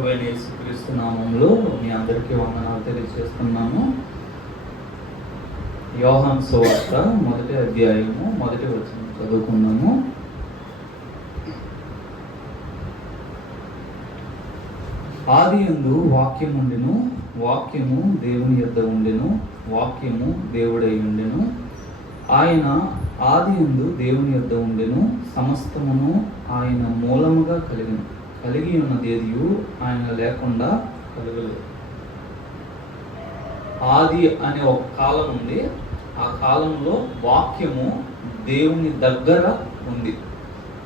ప్రభువైన యేసుక్రీస్తు నామములో మీ అందరికీ వందనాలు తెలియజేస్తున్నాము. యోహాను సువార్త 1వ అధ్యాయము 1వ వచనం చదువుకున్నాము. ఆదియందు వాక్యముండెను, వాక్యము దేవుని యొద్ద ఉండెను, వాక్యము దేవుడై ఉండెను. ఆయన ఆదియందు దేవుని యొద్ద ఉండెను, సమస్తమును ఆయన మూలముగా కలిగి ఉన్నదేదియు ఆయన లేకుండా కలగలేదు. ఆది అనే ఒక కాలం ఉంది. ఆ కాలంలో వాక్యము దేవుని దగ్గర ఉంది.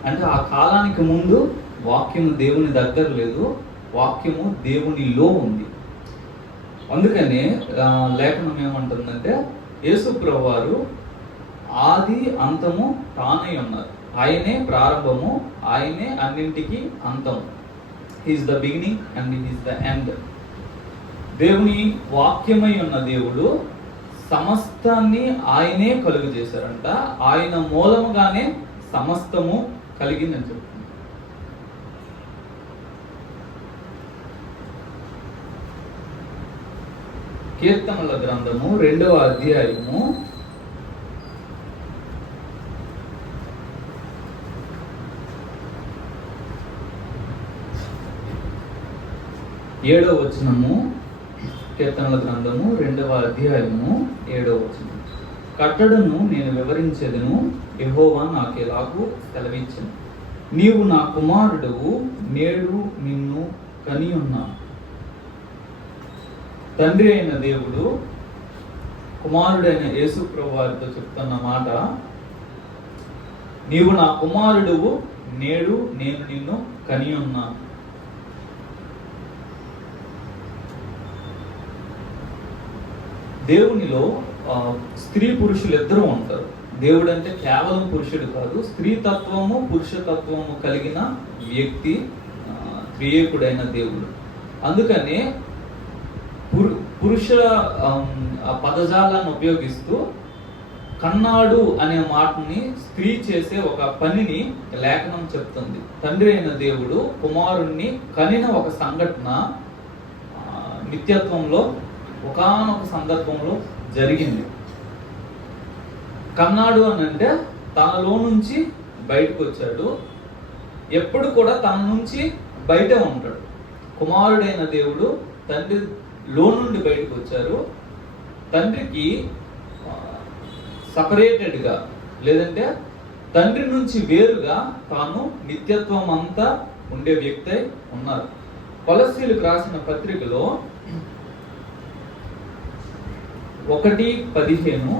అంటే ఆ కాలానికి ముందు వాక్యము దేవుని దగ్గర లేదు, వాక్యము దేవునిలో ఉంది. అందుకనే లేఖనం ఏమంటుందంటే, యేసు ప్రభువారు ఆది అంతము తానే ఉన్నారు. ఆయనే ప్రారంభము, ఆయనే అన్నింటికి అంతము. He is the beginning and he is the end. దేవుని వాక్యమై ఉన్న దేవుడు సమస్తాన్ని ఆయనే కలుగు చేశారంట. ఆయన మూలముగానే సమస్తము కలిగిందని చెప్తుంది. కీర్తనల గ్రంథము 2వ అధ్యాయము 7వ వచనము. కీర్తనల గ్రంథము 2వ అధ్యాయము 7వ వచనం. కట్టడను నేను వివరించెదను, యెహోవా నాకెలాగూ సెలవిచ్చెను. నీవు నా కుమారుడవు, నేడు నిన్ను కని ఉన్నాను. తండ్రి అయిన దేవుడు కుమారుడైన యేసు ప్రభువారితో చెప్తున్న మాట, నీవు నా కుమారుడువు, నేడు నేను నిన్ను కని ఉన్నాను. దేవునిలో స్త్రీ పురుషులు ఇద్దరూ ఉంటారు. దేవుడు అంటే కేవలం పురుషుడు కాదు, స్త్రీ తత్వము పురుషతత్వము కలిగిన వ్యక్తి త్రియేకుడైన దేవుడు. అందుకనే పురుష పదజాలాన్ని ఉపయోగిస్తూ కన్నాడు అనే మాటని స్త్రీ చేసే ఒక పనిని లేఖనం చెప్తుంది. తండ్రి అయిన దేవుడు కుమారుణ్ణి కనిన ఒక సంఘటన నిత్యత్వంలో ఒకానొక సందర్భంలో జరిగింది. కన్నాడు అని అంటే తనలో నుంచి బయటకు వచ్చాడు. ఎప్పుడు కూడా తన నుంచి బయటే ఉంటాడు. కుమారుడైన దేవుడు తండ్రిలో నుండి బయటకు వచ్చారు. తండ్రికి సపరేటెడ్గా, లేదంటే తండ్రి నుంచి వేరుగా తాను నిత్యత్వం అంతా ఉండే వ్యక్తి ఉన్నారు. కొలస్సీలకు రాసిన పత్రికలో 1:15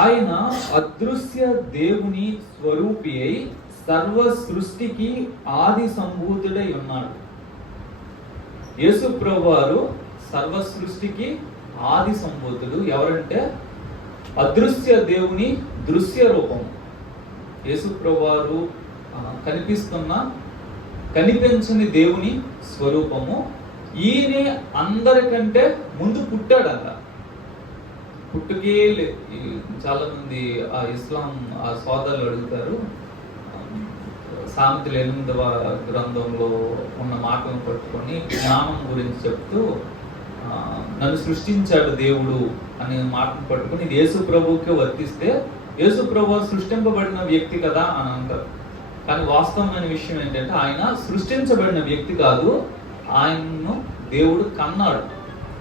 ఆయన అదృశ్య దేవుని స్వరూపి అయి సర్వ సృష్టికి ఆది సంభూతుడై ఉన్నాడు. యేసు ప్రభువారు సర్వ సృష్టికి ఆది సంభూతుడు. ఎవరంటే అదృశ్య దేవుని దృశ్య రూపం. యేసు ప్రభువారు కనిపించని దేవుని స్వరూపము. ఈయనే అందరికంటే ముందు పుట్టాడంట. పుట్టుకే చాలా మంది ఇస్లాం సోదరులు అడుగుతారు, సామెతల 8వ గ్రంథంలో ఉన్న మాటలను పట్టుకొని జ్ఞానం గురించి చెప్తూ నన్ను సృష్టించాడు దేవుడు అనే మాటను పట్టుకొని ఇది యేసు ప్రభువుకే వర్తిస్తే యేసు ప్రభు సృష్టింపబడిన వ్యక్తి కదా అని అంటారు. కానీ వాస్తవమైన విషయం ఏంటంటే ఆయన సృష్టించబడిన వ్యక్తి కాదు, ఆయన్ను దేవుడు కన్నాడు.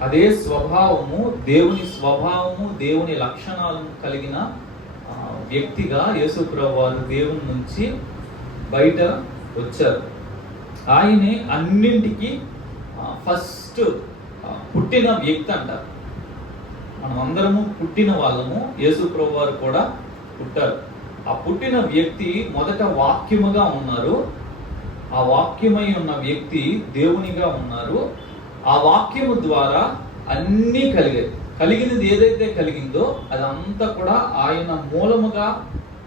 అదే స్వభావము, దేవుని స్వభావము, దేవుని లక్షణాలను కలిగిన వ్యక్తిగా యేసు ప్రభువారు దేవుని నుంచి బయట వచ్చారు. ఆయనే అన్నింటికి ఫస్ట్ పుట్టిన వ్యక్తి అంటారు. మనం అందరము పుట్టిన వాళ్ళము. యేసు ప్రభువారు కూడా పుట్టారు. ఆ పుట్టిన వ్యక్తి మొదట వాక్యముగా ఉన్నారు. ఆ వాక్యమై ఉన్న వ్యక్తి దేవునిగా ఉన్నారు. ఆ వాక్యము ద్వారా అన్నీ కలిగినది ఏదైతే కలిగిందో అదంతా కూడా ఆయన మూలముగా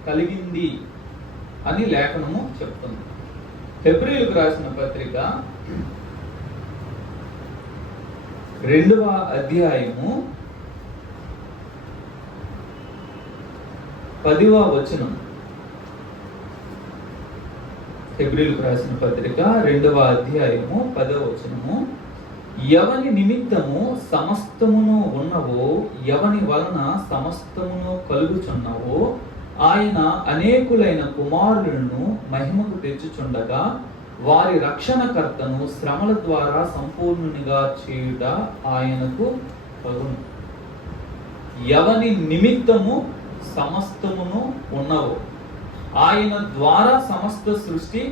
కలిగింది అని లేఖనము చెప్తుంది. హెబ్రీయులకు రాసిన పత్రిక 2వ అధ్యాయము 10వ వచనం. హెబ్రీయులకు రాసిన పత్రిక 2వ అధ్యాయము 10వ వచనము. ఎవని నిమిత్తము సమస్తమును ఉన్నవో, ఎవని వలన సమస్తమును కలుగుచున్నవో, ఆయన అనేకులైన కుమారులను మహిమకు తెచ్చుచుండగా వారి రక్షణకర్తను శ్రమల ద్వారా సంపూర్ణునిగా చేయుట ఆయనకు తగును. ఎవని నిమిత్తము సమస్తమును ఉన్నవో, ఆయన ద్వారా సమస్త సృష్టి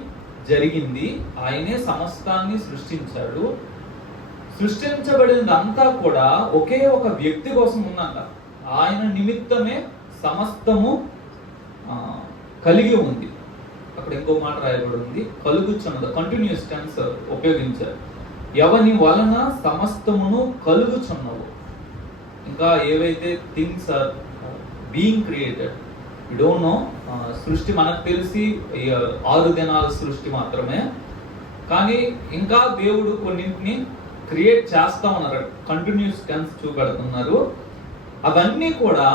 జరిగింది. ఆయనే సమస్తాన్ని సృష్టించాడు. సృష్టించబడినదంతా కూడా ఒకే ఒక వ్యక్తి కోసం ఉందంట. ఆయన నిమిత్తమే సమస్తము కలిగి ఉంది. అక్కడ ఇంకో మాట రాయబడి ఉంది, కలుగుచున్నది. కంటిన్యూస్ టెన్స్ ఉపయోగించారు. ఎవని వలన సమస్తమును కలుగుచున్నవు. ఇంకా ఏవైతే things are being created, you don't know. సృష్టి మనకు తెలిసి 6 దినాల సృష్టి మాత్రమే, కానీ ఇంకా దేవుడు కొన్నింటిని క్రియేట్ చేస్తా ఉన్నారు. కంటిన్యూస్ టెన్స్ చూపెడుతున్నారు. అవన్నీ కూడా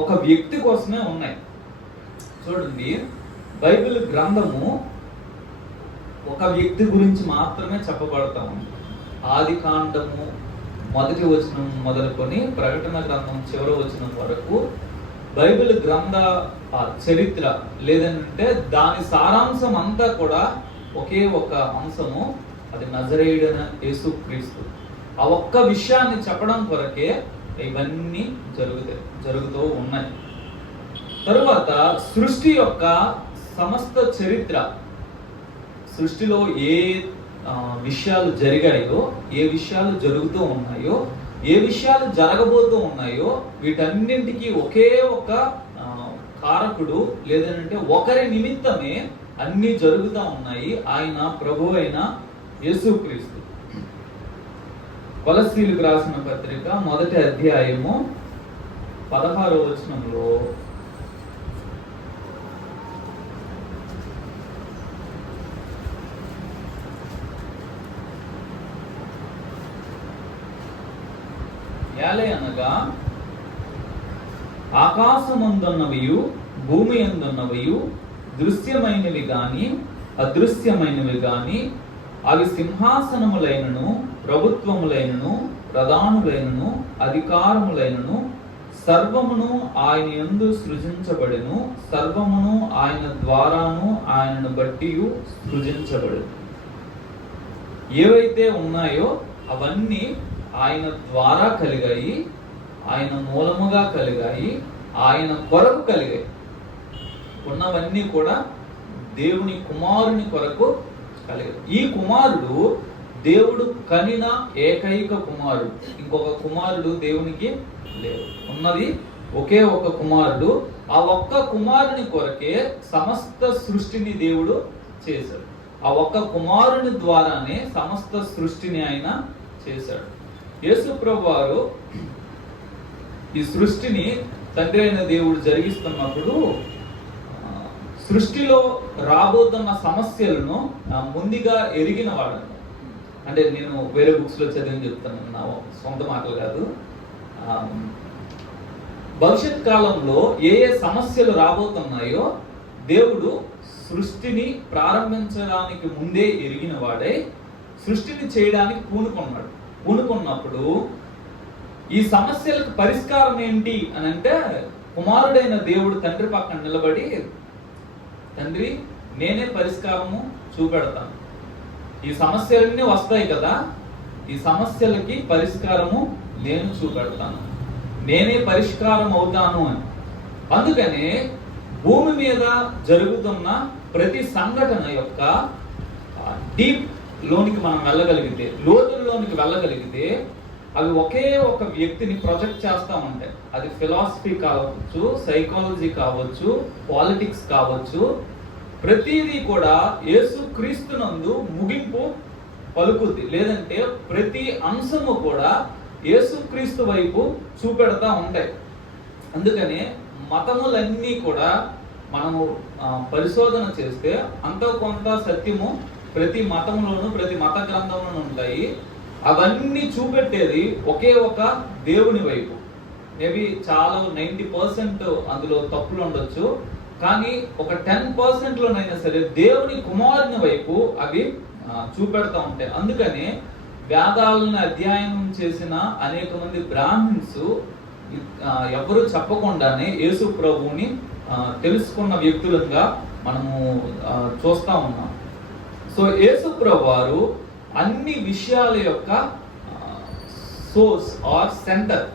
ఒక వ్యక్తి కోసమే ఉన్నాయి. చూడండి, బైబిల్ గ్రంథము ఒక వ్యక్తి గురించి మాత్రమే చెప్పబడతా ఉంది. ఆది కాండము 1వ వచనం మొదలుకొని ప్రకటన గ్రంథం చివరి వచనం వరకు బైబిల్ గ్రంథ చరిత్ర లేదంటే దాని సారాంశం అంతా కూడా ఒకే ఒక అంశము, అది నజరేయుడైన యేసుక్రీస్తు. ఆ ఒక్క విషయాన్ని చెప్పడం కొరకే ఇవన్నీ జరుగుతూ ఉన్నాయి. తరువాత సృష్టి యొక్క సమస్త చరిత్ర, సృష్టిలో ఏ విషయాలు జరిగాయో, ఏ విషయాలు జరుగుతూ ఉన్నాయో, ఏ విషయాలు జరగబోతూ ఉన్నాయో, వీటన్నింటికి ఒకే ఒక కారకుడు లేదంటే ఒకరి నిమిత్తమే అన్ని జరుగుతూ ఉన్నాయి. ఆయన ప్రభు అయిన యేసుక్రీస్తు. కొలస్సీలకు రాసిన పత్రిక 1వ అధ్యాయము 16వ వచనంలో అనగా ఆకాశమందున్నవియు భూమి అందున్నవియు దృశ్యమైనవి గాని అదృశ్యమైనవి గాని అవి సింహాసనములైనను ప్రభుత్వములైనను ప్రధానులైనను అధికారములైనను సర్వమును ఆయన యందు సృజించబడెను. సర్వమును ఆయన ద్వారాను ఆయనను బట్టి సృజించబడెను. ఏవైతే ఉన్నాయో అవన్నీ ఆయన ద్వారా కలిగాయి, ఆయన మూలముగా కలిగాయి, ఆయన కొరకు కలిగాయి. ఉన్నవన్నీ కూడా దేవుని కుమారుని కొరకు కలిగాయి. ఈ కుమారుడు దేవుడు కనిన ఏకైక కుమారుడు. ఇంకొక కుమారుడు దేవునికి లేదు. ఉన్నది ఒకే ఒక కుమారుడు. ఆ ఒక్క కుమారుని కొరకే సమస్త సృష్టిని దేవుడు చేశాడు. ఆ ఒక్క కుమారుని ద్వారానే సమస్త సృష్టిని ఆయన చేశాడు. యేసు ప్రభు వారు ఈ సృష్టిని తండ్రి అయిన దేవుడు జరిగిస్తున్నప్పుడు సృష్టిలో రాబోతున్న సమస్యలను ముందుగా ఎరిగిన వాడు. అంటే నేను వేరే బుక్స్ లో చదివి చెప్తాను, నా సొంత మాటలు కాదు. భవిష్యత్ కాలంలో ఏ ఏ సమస్యలు రాబోతున్నాయో దేవుడు సృష్టిని ప్రారంభించడానికి ముందే ఎరిగిన వాడే సృష్టిని చేయడానికి పూనుకున్నప్పుడు ఈ సమస్యలకు పరిష్కారం ఏంటి అని అంటే, కుమారుడైన దేవుడు తండ్రి పక్కన నిలబడి, తండ్రి నేనే పరిష్కారము చూపెడతాను, ఈ సమస్యలన్నీ వస్తాయి కదా, ఈ సమస్యలకి పరిష్కారము నేను చూపెడతాను, నేనే పరిష్కారం అవుతాను అని. అందుకనే భూమి మీద జరుగుతున్న ప్రతి సంఘటన యొక్క డీప్ లోనికి మనం వెళ్ళగలిగితే, లోతుల్లోనికి వెళ్ళగలిగితే అవి ఒకే ఒక వ్యక్తిని ప్రొజెక్ట్ చేస్తూ ఉంటాయి. అది ఫిలాసఫీ కావచ్చు, సైకాలజీ కావచ్చు, పాలిటిక్స్ కావచ్చు, ప్రతిదీ కూడా యేసుక్రీస్తునందు ముగింపు పలుకుద్ది. లేదంటే ప్రతి అంశము కూడా యేసుక్రీస్తు వైపు చూపెడతా ఉంటాయి. అందుకనే మతములన్నీ కూడా మనము పరిశోధన చేస్తే అంతో కొంత సత్యము ప్రతి మతంలోనూ ప్రతి మత గ్రంథంలోనూ ఉంటాయి. అవన్నీ చూపెట్టేది ఒకే ఒక దేవుని వైపు. మేబీ చాలా 90% అందులో తప్పులు ఉండొచ్చు, కానీ ఒక 10%లోనైనా సరే దేవుని కుమారుని వైపు అవి చూపెడతా ఉంటాయి. అందుకని వేదాలను అధ్యయనం చేసిన అనేక మంది బ్రాహ్మణ్స్ ఎవరు చెప్పకుండానే యేసు ప్రభువుని తెలుసుకున్న వ్యక్తులుగా మనము చూస్తా ఉన్నాం. సో యేసు ప్రభు వారు అన్ని విషయాల యొక్క సోర్స్ ఆర్ సెంటర్.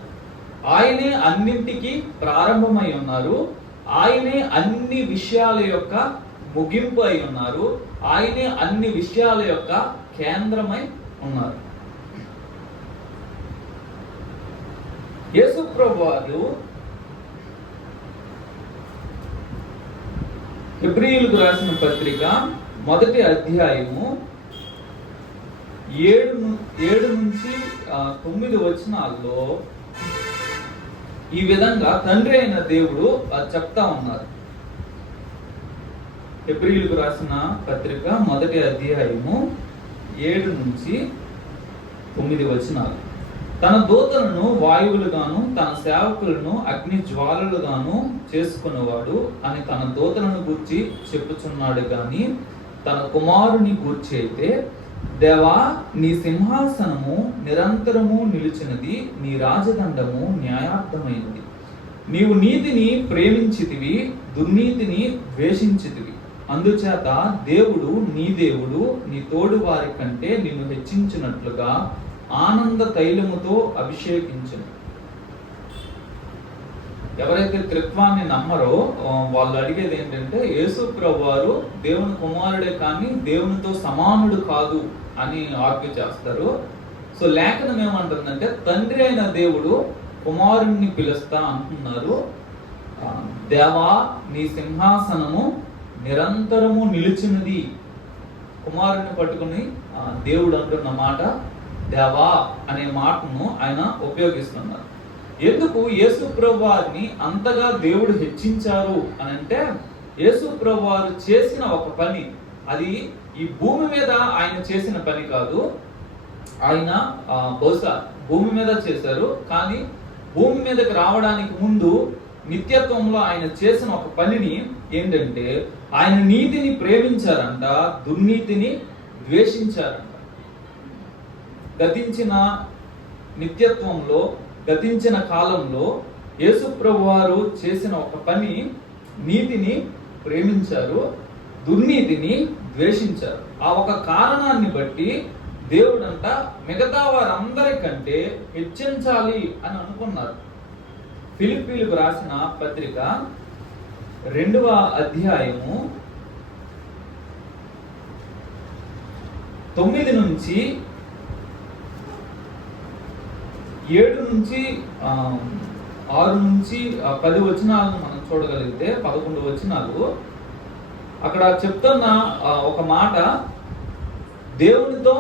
ఆయనే అన్నింటికి ప్రారంభమై ఉన్నారు, ఆయనే అన్ని విషయాల యొక్క ముగింపు అయి ఉన్నారు, ఆయనే అన్ని విషయాల యొక్క కేంద్రమై ఉన్నారు. యేసు ప్రభు వారు హెబ్రీయులకు రాసిన పత్రిక 1వ అధ్యాయము 7 నుంచి 9 వచనాల్లో ఈ విధంగా తండ్రి అయిన దేవుడు చెప్తా ఉన్నారు. హెబ్రీయులకు రాసిన పత్రిక 1వ అధ్యాయము 7 నుంచి 9 వచనాలు. తన దూతలను వాయువులుగాను తన సేవకులను అగ్ని జ్వాలలుగాను చేసుకునేవాడు అని తన దూతలను గూర్చి చెప్పుచున్నాడు గాని తన కుమారుని గూర్చి అయితే, దేవా నీ సింహాసనము నిరంతరము నిలిచినది, నీ రాజదండము న్యాయార్థమైనది. నీవు నీతిని ప్రేమించితివి, దుర్నీతిని ద్వేషించితివి. అందుచేత దేవుడు నీ తోడు వారి కంటే నిన్ను హెచ్చించినట్లుగా ఆనంద తైలముతో అభిషేకించును. ఎవరైతే త్రిత్వాన్ని నమ్మరో వాళ్ళు అడిగేది ఏంటంటే, యేసు ప్రభు వారు దేవుని కుమారుడే కానీ దేవునితో సమానుడు కాదు అని ఆర్గ్యూ చేస్తారు. సో లేఖనం ఏమంటుందంటే, తండ్రి అయిన దేవుడు కుమారుణ్ణి పిలుస్తా అంటున్నారు. దేవా నీ సింహాసనము నిరంతరము నిలిచినది. కుమారుణ్ణి పట్టుకుని దేవుడు అంటున్న మాట దేవా అనే మాటను ఆయన ఉపయోగిస్తున్నారు. ఎందుకు యేసు ప్రభు వారిని అంతగా దేవుడు హెచ్చించారు అని అంటే, యేసు ప్రభు వారు చేసిన ఒక పని, అది ఈ భూమి మీద ఆయన చేసిన పని కాదు. ఆయన బహుశా భూమి మీద చేశారు, కానీ భూమి మీదకి రావడానికి ముందు నిత్యత్వంలో ఆయన చేసిన ఒక పనిని ఏంటంటే, ఆయన నీతిని ప్రేమించారంట, దుర్నీతిని ద్వేషించారంట. గతించిన నిత్యత్వంలో, గతించిన కాలంలో యేసు ప్రభు వారు చేసిన ఒక పని, నీతిని ప్రేమించారు, దుర్నీతిని ద్వేషించారు. ఆ ఒక కారణాన్ని బట్టి దేవుడంట మిగతా వారందరికంటే హెచ్చించాలి అని అనుకున్నారు. ఫిలిప్పీలకు రాసిన పత్రిక 2వ అధ్యాయము 9 నుంచి 7 నుంచి 6 నుంచి 10 వచనాలను మనం చూడగలిగితే, 11 వచనాలు అక్కడ చెప్తున్న ఒక మాట, దేవునితో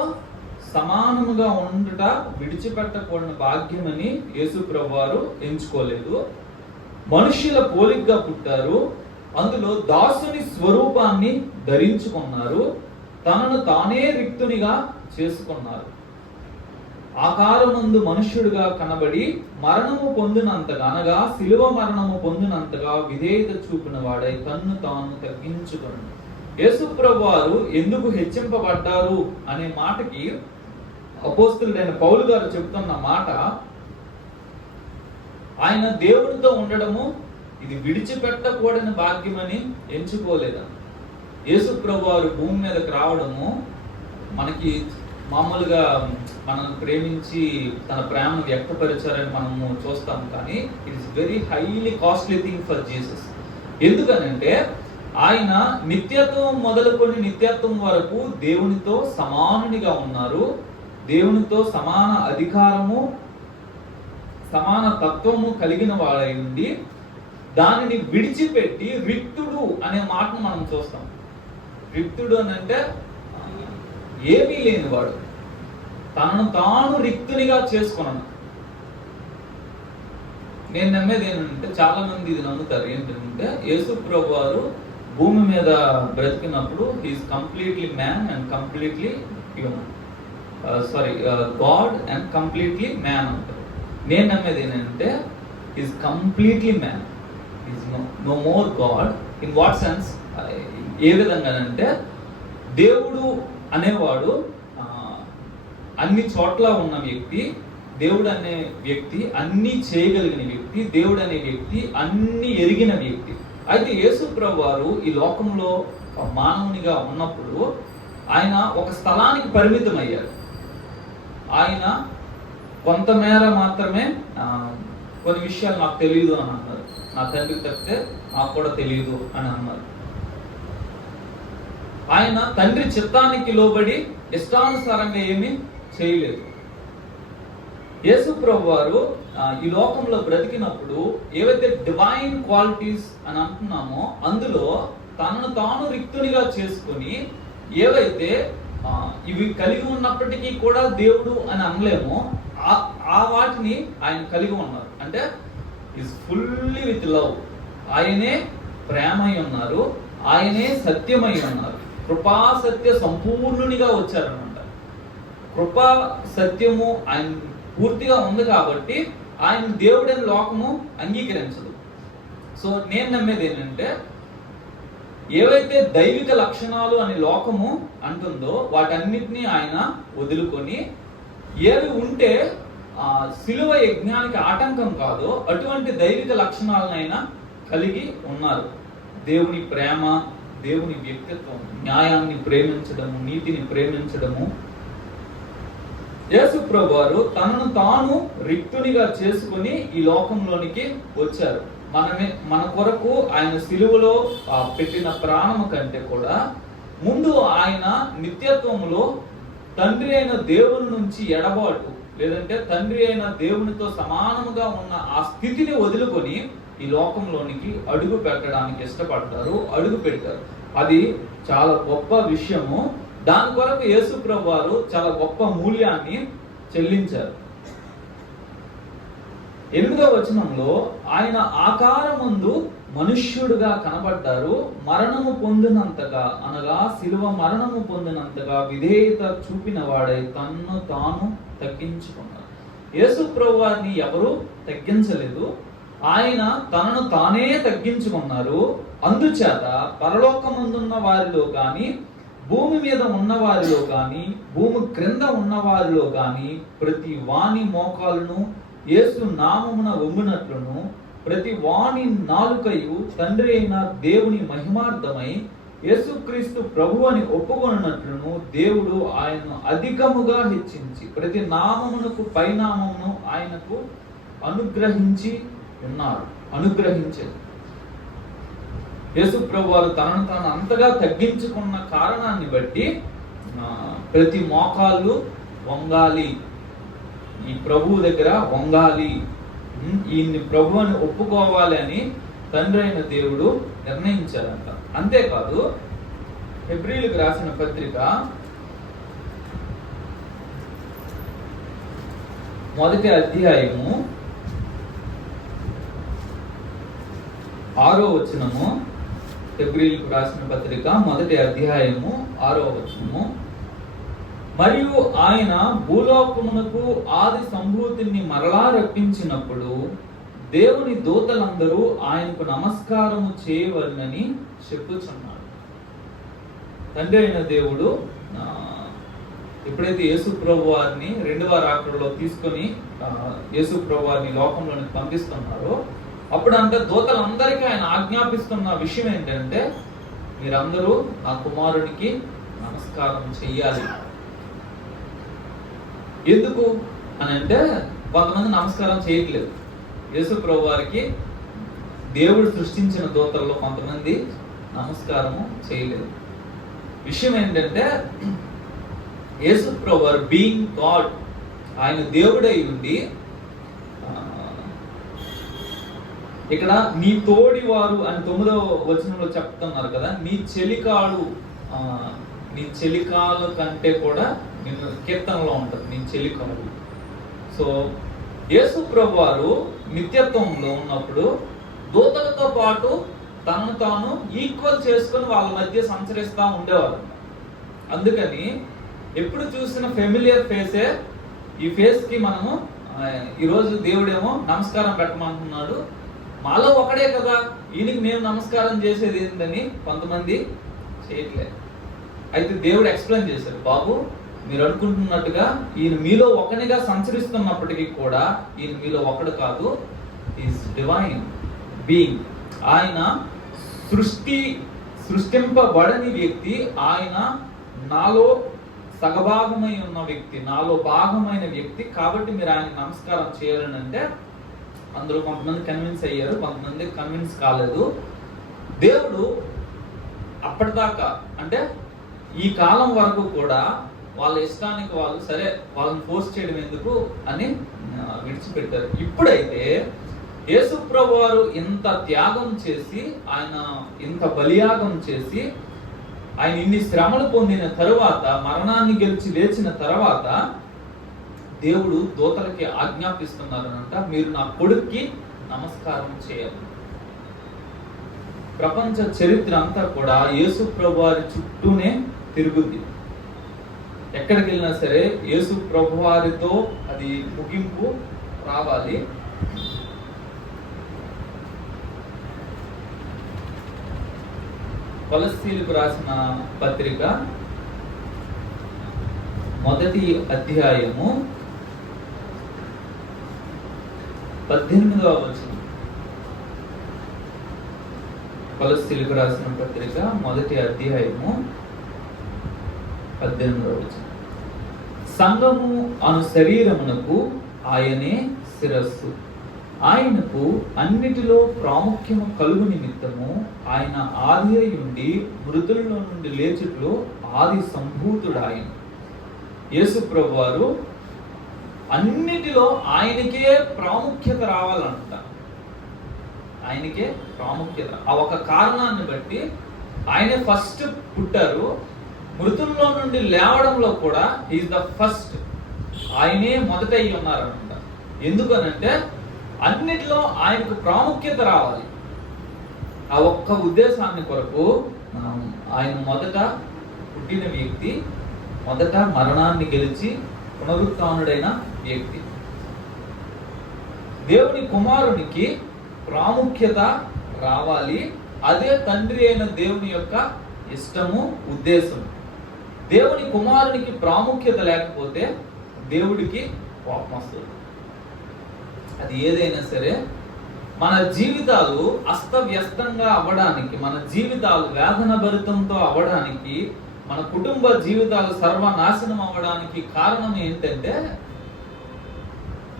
సమానముగా ఉండుట విడిచిపెట్టకూడని భాగ్యమని యేసు ప్రభు వారు ఎంచుకోలేదు. మనుష్యుల పోలికగా పుట్టారు, అందులో దాసుని స్వరూపాన్ని ధరించుకున్నారు, తనను తానే రిక్తునిగా చేసుకున్నారు. ఆకారమందు మనుష్యుడిగా కనబడి మరణము పొందినంతగా, అనగా శిలువ మరణము పొందినంతగా విధేయత చూపిన వాడై తన్ను తాను తగ్గించుకుని. యేసు ప్రభు వారు ఎందుకు హెచ్చింపబడ్డారు అనే మాటకి అపోస్తలుడైన పౌలు గారు చెప్తున్న మాట, ఆయన దేవునితో ఉండడము ఇది విడిచిపెట్టకూడని భాగ్యమని ఎంచుకోలేదా. యేసు ప్రభు వారు భూమి మీదకి రావడము మనకి మామూలుగా మనల్ని ప్రేమించి తన ప్రేమను వ్యక్తపరిచారని మనము చూస్తాం, కానీ it is very highly costly thing for Jesus. ఎందుకనంటే ఆయన నిత్యత్వం మొదలుకొని నిత్యత్వం వరకు దేవునితో సమానునిగా ఉన్నారు, దేవునితో సమాన అధికారము సమాన తత్వము కలిగిన వాడై ఉండి దానిని విడిచిపెట్టి రిక్తుడు అనే మాటను మనం చూస్తాం. రిక్తుడు అని అంటే ఏమీ లేనివాడు, తనను తాను రిక్తునిగా చేసుకున్నాను. నేను నమ్మేది ఏంటంటే, చాలా మంది ఇది నమ్ముతారు ఏంటంటే, యేసు ప్రభు వారు భూమి మీద బ్రతికినప్పుడు he is completely man and completely human, god and completely man అంటారు. నేను నమ్మేది ఏంటంటే, is completely man, is no more god. In what sense? ఏ విధంగానంటే దేవుడు అనేవాడు అన్ని చోట్ల ఉన్న వ్యక్తి, దేవుడు అనే వ్యక్తి అన్ని చేయగలిగిన వ్యక్తి, దేవుడు అనే వ్యక్తి అన్ని ఎరిగిన వ్యక్తి. అయితే యేసు ప్రభు వారు ఈ లోకంలో మానవునిగా ఉన్నప్పుడు ఆయన ఒక స్థలానికి పరిమితం అయ్యారు. ఆయన కొంతమేర మాత్రమే కొన్ని విషయాలు నాకు తెలియదు అని అన్నారు. నా తండ్రికి తప్పితే నాకు కూడా తెలియదు అని అన్నారు. ఆయన తండ్రి చిత్తానికి లోబడి ఇష్టానుసారంగా ఏమీ చేయలేదు. యేసు ప్రభు వారు ఈ లోకంలో బ్రతికినప్పుడు ఏవైతే డివైన్ క్వాలిటీస్ అని అంటున్నామో అందులో తనను తాను రిక్తునిగా చేసుకుని ఏవైతే ఇవి కలిగి ఉన్నప్పటికీ కూడా దేవుడు అని అనలేమో ఆ వాటిని ఆయన కలిగి ఉన్నారు. అంటే ఈజ్ ఫుల్లీ విత్ లవ్. ఆయనే ప్రేమై ఉన్నారు, ఆయనే సత్యమై ఉన్నారు, కృపా సత్య సంపూర్ణునిగా వచ్చారనమాట. కృపా సత్యము ఆయన పూర్తిగా ఉంది కాబట్టి ఆయన దేవుడని లోకము అంగీకరించదు. సో నేను నమ్మేది ఏంటంటే ఏవైతే దైవిక లక్షణాలు అని లోకము అంటుందో వాటన్నిటినీ ఆయన వదులుకొని ఏవి ఉంటే శిలువ యజ్ఞానికి ఆటంకం కాదో అటువంటి దైవిక లక్షణాలనైనా కలిగి ఉన్నారు. దేవుని ప్రేమ, దేవుని వ్యక్తిత్వం, న్యాయాన్ని ప్రేమించడము, నీతిని ప్రేమించడము. యేసు ప్రభు వారు తనను తాను రిక్తునిగా చేసుకుని ఈ లోకంలోనికి వచ్చారు. మన కొరకు ఆయన సిలువలో పెట్టిన ప్రాణము కంటే కూడా ముందు ఆయన నిత్యత్వములో తండ్రి అయిన దేవుని నుంచి ఎడబాటు, లేదంటే తండ్రి అయిన దేవునితో సమానముగా ఉన్న ఆ స్థితిని వదులుకొని ఈ లోకంలోనికి అడుగు పెట్టడానికి ఇష్టపడతారు, అడుగు పెట్టారు. అది చాలా గొప్ప విషయము. దాని కొరకు యేసు ప్రభు వారు చాలా గొప్ప మూల్యాన్ని చెల్లించారు. 8వ వచనంలో ఆయన ఆకారమందు మనుష్యుడుగా కనబడ్డారు, మరణము పొందినంతగా అనగా శిలువ మరణము పొందినంతగా విధేయత చూపిన వాడై తన్ను తాను తగ్గించుకున్నారు. యేసు ప్రభు వారిని ఎవరు తగ్గించలేదు, ఆయన తనను తానే తగ్గించుకున్నారు. అందుచేత పరలోకమందున్న వారిలో కానీ, భూమి మీద ఉన్న వారిలో కానీ, భూమి క్రింద ఉన్న వారిలో కానీ ప్రతి వాని మోకాలును యేసు నామమున వంగునట్లును, ప్రతి వాని నాలుకయు తండ్రి అయిన దేవుని మహిమార్థమై యేసుక్రీస్తు ప్రభు అని ఒప్పుకొనున్నట్లును దేవుడు ఆయనను అధికముగా హెచ్చించి ప్రతి నామమునకు పైనామమును ఆయనకు అనుగ్రహించి ఉన్నారు. అనుగ్రహించారు. యేసు ప్రభు వారు తనను తాను అంతగా తగ్గించుకున్న కారణాన్ని బట్టి ప్రతి మోకాళ్ళు వంగాలి, ఈ ప్రభువు దగ్గర వంగాలి, ఈయన్ని ప్రభు అని ఒప్పుకోవాలి అని తండ్రి అయిన దేవుడు నిర్ణయించారంట. అంతేకాదు హెబ్రీయులకు రాసిన పత్రిక 1వ అధ్యాయము 6వ వచనము. హెబ్రీయులకు రాసిన పత్రిక 1వ అధ్యాయము 6వ వచనము. మరియు ఆయన భూలోకమునకు ఆది సంభూతిని మరలా రప్పించినప్పుడు దేవుని దూతలందరూ ఆయనకు నమస్కారము చేయవలనని చెప్పుచున్నాడు. తండ్రి అయిన దేవుడు ఎప్పుడైతే యేసు ప్రభు వారిని 2వ రాకడలో తీసుకొని యేసు ప్రభు వారిని లోకంలోనికి పంపిస్తున్నారో అప్పుడంతా దూతలందరికీ ఆయన ఆజ్ఞాపిస్తున్న విషయం ఏంటంటే మీరందరూ ఆ కుమారునికి నమస్కారం చెయ్యాలి. ఎందుకు అని అంటే కొంతమంది నమస్కారం చేయట్లేదు. యేసు ప్రభు వారికి దేవుడు సృష్టించిన దూతల్లో కొంతమంది నమస్కారము చేయలేదు. విషయం ఏంటంటే యేసు ప్రభు వారు బీయింగ్ గాడ్, ఆయన దేవుడై ఉండి ఇక్కడ నీ తోడివారు అని 9వ వచనంలో చెప్తున్నారు కదా, నీ చెలికాలు కంటే కూడా నేను కీర్తనలో ఉంటుంది నీ చెలికాలు. సో యేసు ప్రభు వారు నిత్యత్వంలో ఉన్నప్పుడు దూతలతో పాటు తనను తాను ఈక్వల్ చేసుకొని వాళ్ళ మధ్య సంచరిస్తూ ఉండేవారు. అందుకని ఎప్పుడు చూసిన ఫెమిలియర్ ఫేసే ఈ ఫేస్ కి మనము ఈరోజు దేవుడేమో నమస్కారం పెట్టమంటున్నాడు. మాలో ఒకడే కదా, ఈయనకి మేము నమస్కారం చేసేది ఏంటని కొంతమంది చేయట్లేదు. అయితే దేవుడు ఎక్స్ప్లెయిన్ చేశారు, బాబు మీరు అనుకుంటున్నట్టుగా ఈయన మీలో ఒకనిగా సంచరిస్తున్నప్పటికీ కూడా ఈయన మీలో ఒకడు కాదు. Is divine being. ఆయన సృష్టింపబడని వ్యక్తి. ఆయన నాలో సగభాగమై ఉన్న వ్యక్తి, నాలో భాగమైన వ్యక్తి. కాబట్టి మీరు ఆయన నమస్కారం చేయాలని అంటే అందులో కొంతమంది కన్విన్స్ అయ్యారు, కొంతమంది కన్విన్స్ కాలేదు. దేవుడు అప్పటిదాకా అంటే ఈ కాలం వరకు కూడా వాళ్ళ ఇష్టానికి వాళ్ళు సరే వాళ్ళని ఫోర్స్ చేయడం ఎందుకు అని విడిచిపెట్టారు. ఇప్పుడైతే యేసు ప్రభువు వారు ఇంత త్యాగం చేసి, ఆయన ఇంత బలియాగం చేసి, ఆయన ఇన్ని శ్రమలు పొందిన తరువాత, మరణాన్ని గెలిచి లేచిన తర్వాత దేవుడు దూతలకి ఆజ్ఞాపిస్తున్నారనంట, మీరు నా కొడుక్కి నమస్కారం చేయాలి. ప్రపంచ చరిత్ర అంతా కూడా యేసు ప్రభు వారి చుట్టూనే తిరుగుద్ది. ఎక్కడికి వెళ్ళినా సరే యేసు ప్రభు వారితో అది ముగింపు రావాలి. కొలస్సీలకు రాసిన పత్రిక 1వ అధ్యాయము 18వ వచనం. కొలస్సీలకు రాసిన పత్రిక 1వ అధ్యాయము 18వ వచనం. సంఘము అను శరీరమునకు ఆయనే శిరస్సు. ఆయనకు అన్నిటిలో ప్రాముఖ్యము కలుగు నిమిత్తము ఆయన ఆది అయ్యుండి మృతులలో నుండి లేచుట్లో ఆది సంభూతుడు ఆయన. యేసు ప్రభు వారు అన్నిటిలో ఆయనకే ప్రాముఖ్యత రావాలంట. ఆయనకే ప్రాముఖ్యత. ఆ ఒక కారణాన్ని బట్టి ఆయనే ఫస్ట్ పుట్టారు. మృతుల్లో నుండి లేవడంలో కూడా ఈజ్ ద ఫస్ట్. ఆయనే మొదట అయ్యి ఉన్నారనమాట. ఎందుకనంటే అన్నిటిలో ఆయనకు ప్రాముఖ్యత రావాలి. ఆ ఒక్క ఉద్దేశాన్ని కొరకు ఆయన మొదట పుట్టిన వ్యక్తి, మొదట మరణాన్ని గెలిచి పునరుత్థానుడైన వ్యక్తి. దేవుని కుమారునికి ప్రాముఖ్యత రావాలి. అదే తండ్రి అయిన దేవుని యొక్క ఇష్టము, ఉద్దేశం. దేవుని కుమారునికి ప్రాముఖ్యత లేకపోతే దేవుడికి కోపం వస్తుంది. అది ఏదైనా సరే మన జీవితాలు అస్తవ్యస్తంగా అవ్వడానికి, మన జీవితాలు వేదన భరితంతో అవ్వడానికి, మన కుటుంబ జీవితాలు సర్వనాశనం అవ్వడానికి కారణం ఏంటంటే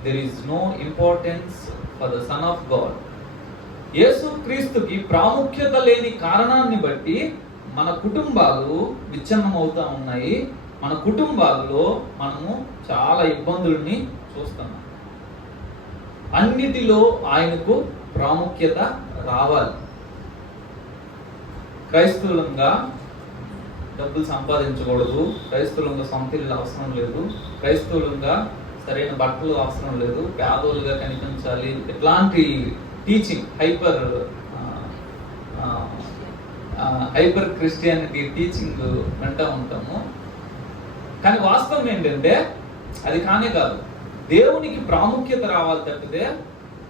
there is no importance for the Son of God. యేసు క్రీస్తుకి ప్రాముఖ్యత లేని కారణాన్ని బట్టి మన కుటుంబాలు విచ్ఛిన్నం అవుతా ఉన్నాయి. మన కుటుంబాల్లో మనము చాలా ఇబ్బందుల్ని చూస్తున్నాం. అన్నిటిలో ఆయనకు ప్రాముఖ్యత రావాలి. క్రైస్తవులంగా డబ్బులు సంపాదించకూడదు, క్రైస్తవులంగా సొంత ఇల్లు అవసరం లేదు, క్రైస్తవులంగా సరైన బట్టలు అవసరం లేదు, పేదోళ్ళుగా కనిపించాలి, ఇట్లాంటి టీచింగ్ హైపర్ క్రిస్టియానిటీ టీచింగ్ వింటూ ఉంటాము. కానీ వాస్తవం ఏంటంటే అది కానే కాదు. దేవునికి ప్రాముఖ్యత రావాలి తప్పితే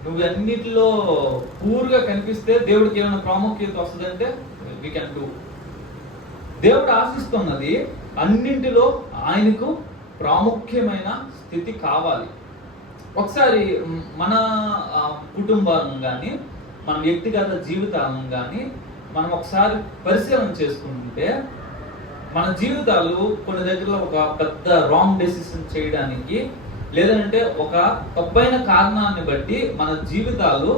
నువ్వు అన్నిటిలో పూర్గా కనిపిస్తే దేవుడికి ఏమైనా ప్రాముఖ్యత వస్తుందంటే వీ కెన్ డూ. దేవుడు ఆశిస్తున్నది అన్నింటిలో ఆయనకు ప్రాముఖ్యమైన స్థితి కావాలి. ఒకసారి మన కుటుంబాలను కానీ మన వ్యక్తిగత జీవితాలను కానీ మనం ఒకసారి పరిశీలన చేసుకుంటే మన జీవితాలు కొన్ని దగ్గర ఒక పెద్ద రాంగ్ డెసిషన్ చేయడానికి, లేదంటే ఒక తప్పైన కారణాన్ని బట్టి మన జీవితాలు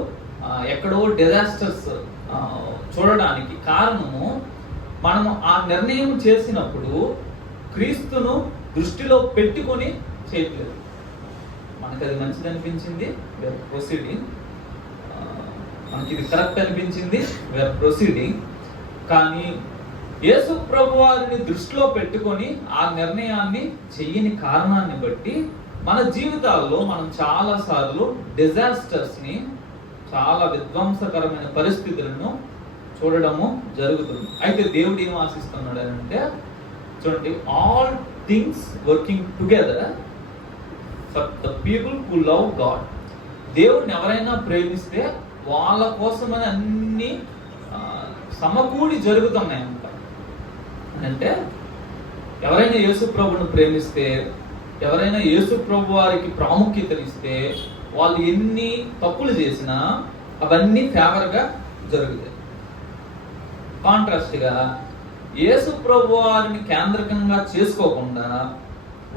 ఎక్కడో డిజాస్టర్స్ చూడడానికి కారణము మనము ఆ నిర్ణయం చేసినప్పుడు క్రీస్తును దృష్టిలో పెట్టుకొని చేయట్లేదు. మనకి అది మంచిది అనిపించింది, వేర్ ప్రొసీడింగ్. మనకి ఇది కరెక్ట్ అనిపించింది, వేర్ ప్రొసీడింగ్. కానీ యేసు ప్రభు వారిని దృష్టిలో పెట్టుకొని ఆ నిర్ణయాన్ని చెయ్యని కారణాన్ని బట్టి మన జీవితాల్లో మనం చాలాసార్లు డిజాస్టర్స్ని, చాలా విధ్వంసకరమైన పరిస్థితులను చూడడము జరుగుతుంది. అయితే దేవుడు ఏం ఆశిస్తున్నాడు అంటే చూడండి, all things working together for the people who love God. దేవుడిని ఎవరైనా ప్రేమిస్తే వాళ్ళ కోసమని అన్ని సమకూడి జరుగుతున్నాయంట. అంటే ఎవరైనా యేసు ప్రభువును ప్రేమిస్తే, ఎవరైనా యేసు ప్రభు వారికి ప్రాముఖ్యతనిస్తే, వాళ్ళు ఎన్ని తప్పులు చేసినా అవన్నీ ఫేవర్గా జరుగుతాయి. కాంట్రాస్ట్గా యేసు ప్రభు వారిని కేంద్రకంగా చేసుకోకుండా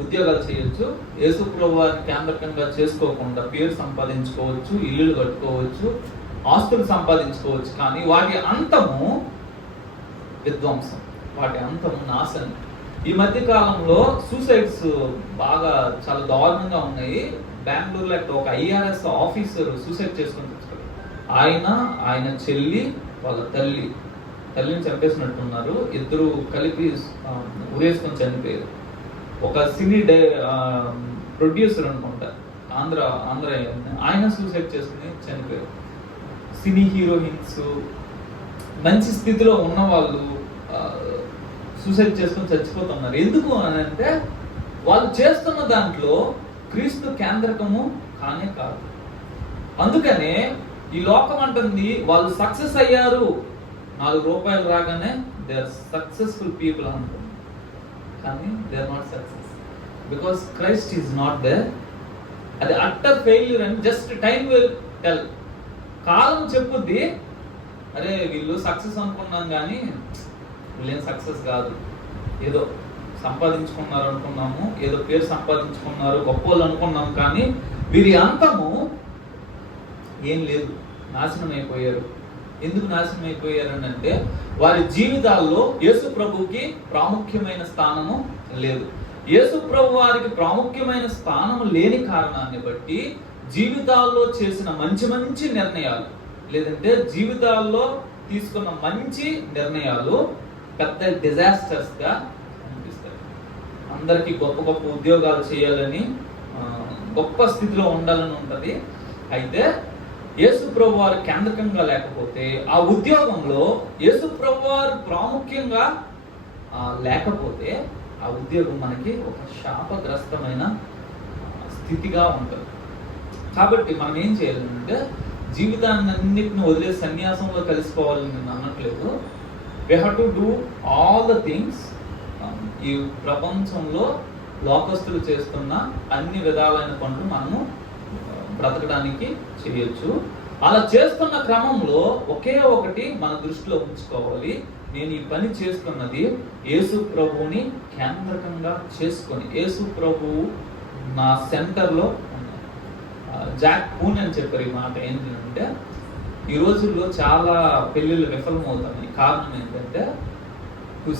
ఉద్యోగాలు చేయొచ్చు, యేసు ప్రభు వారిని కేంద్రకంగా చేసుకోకుండా పేరు సంపాదించుకోవచ్చు, ఇల్లులు కట్టుకోవచ్చు, ఆస్తులు సంపాదించుకోవచ్చు. కానీ వాటి అంతము విధ్వంసం, వాటి అంతము నాశనం. ఈ మధ్య కాలంలో సూసైడ్స్ బాగా చాలా దారుణంగా ఉన్నాయి. బెంగళూరులో ఒక IRS ఆఫీసర్ సూసైడ్ చేసుకుని తెచ్చుకోరు. ఆయన చెల్లి వాళ్ళ తల్లిని చంపేసినట్టున్నారు. ఇద్దరు కలిపి ఉరేసుకొని చనిపోయారు. ఒక సినీ ప్రొడ్యూసర్ అనుకుంటా, ఆంధ్ర ఆయన సూసైడ్ చేసుకుని చనిపోయారు. సినీ హీరోయిన్స్, మంచి స్థితిలో ఉన్న వాళ్ళు సూసైడ్ చేసుకొని చచ్చిపోతున్నారు. ఎందుకు అని అంటే వాళ్ళు చేస్తున్న దాంట్లో క్రీస్తు కేంద్రకము కానే కాదు. అందుకనే ఈ లోకం అంటుంది వాళ్ళు సక్సెస్ అయ్యారు, 4 రూపాయలు రాగానే దే ఆర్ సక్సెస్ఫుల్ పీపుల్ అంటుంది. కానీ they are not success because Christ is not there. అది అట్టర్ ఫెయిల్యూర్ అని జస్ట్ టైం విల్ టెల్. కాలం చెప్పుద్ది, అరే వీళ్ళు సక్సెస్ అనుకున్నాం కానీ వీళ్ళేం సక్సెస్ కాదు, ఏదో సంపాదించుకున్నారు అనుకున్నాము, ఏదో పేరు సంపాదించుకున్నారు, గొప్ప వాళ్ళు అనుకున్నాం. కానీ వీరి అంతము ఏం లేదు, నాశనం అయిపోయారు. ఎందుకు నాశనం అయిపోయారు అని అంటే వారి జీవితాల్లో యేసు ప్రభువుకి ప్రాముఖ్యమైన స్థానము లేదు. యేసు ప్రభు వారికి ప్రాముఖ్యమైన స్థానం లేని కారణాన్ని బట్టి జీవితాల్లో చేసిన మంచి నిర్ణయాలు, లేదంటే జీవితాల్లో తీసుకున్న మంచి నిర్ణయాలు పెద్ద డిజాస్టర్స్ గా అనిపిస్తాయి. అందరికీ గొప్ప ఉద్యోగాలు చేయాలని, గొప్ప స్థితిలో ఉండాలని ఉంటది. అయితే యేసు ప్రభు వారు కేంద్రకంగా లేకపోతే, ఆ ఉద్యోగంలో యేసు ప్రభు వారు ప్రాముఖ్యంగా లేకపోతే, ఆ ఉద్యోగం మనకి ఒక శాపగ్రస్తమైన స్థితిగా ఉంటుంది. కాబట్టి మనం ఏం చేయాలంటే జీవితాన్ని అన్నిటిని వదిలే సన్యాసంలో కలిసిపోవాలని నేను అనట్లేదు. We have to do all the things. ఈ ప్రపంచంలో లోకస్తులు చేస్తున్న అన్ని విధాలైన పనులు మనము బ్రతకడానికి చేయొచ్చు. అలా చేస్తున్న క్రమంలో ఒకే ఒకటి మన దృష్టిలో ఉంచుకోవాలి. నేను ఈ పని చేస్తున్నది యేసు ప్రభువుని కేంద్రకంగా చేసుకొని, యేసు ప్రభువు నా సెంటర్లో ఉన్నాను. జాక్ పూన్ అని చెప్పారు ఈ మాట. ఏంటంటే ఈ రోజుల్లో చాలా పెళ్ళిళ్ళు విఫలమవుతున్నాయి. కారణం ఏంటంటే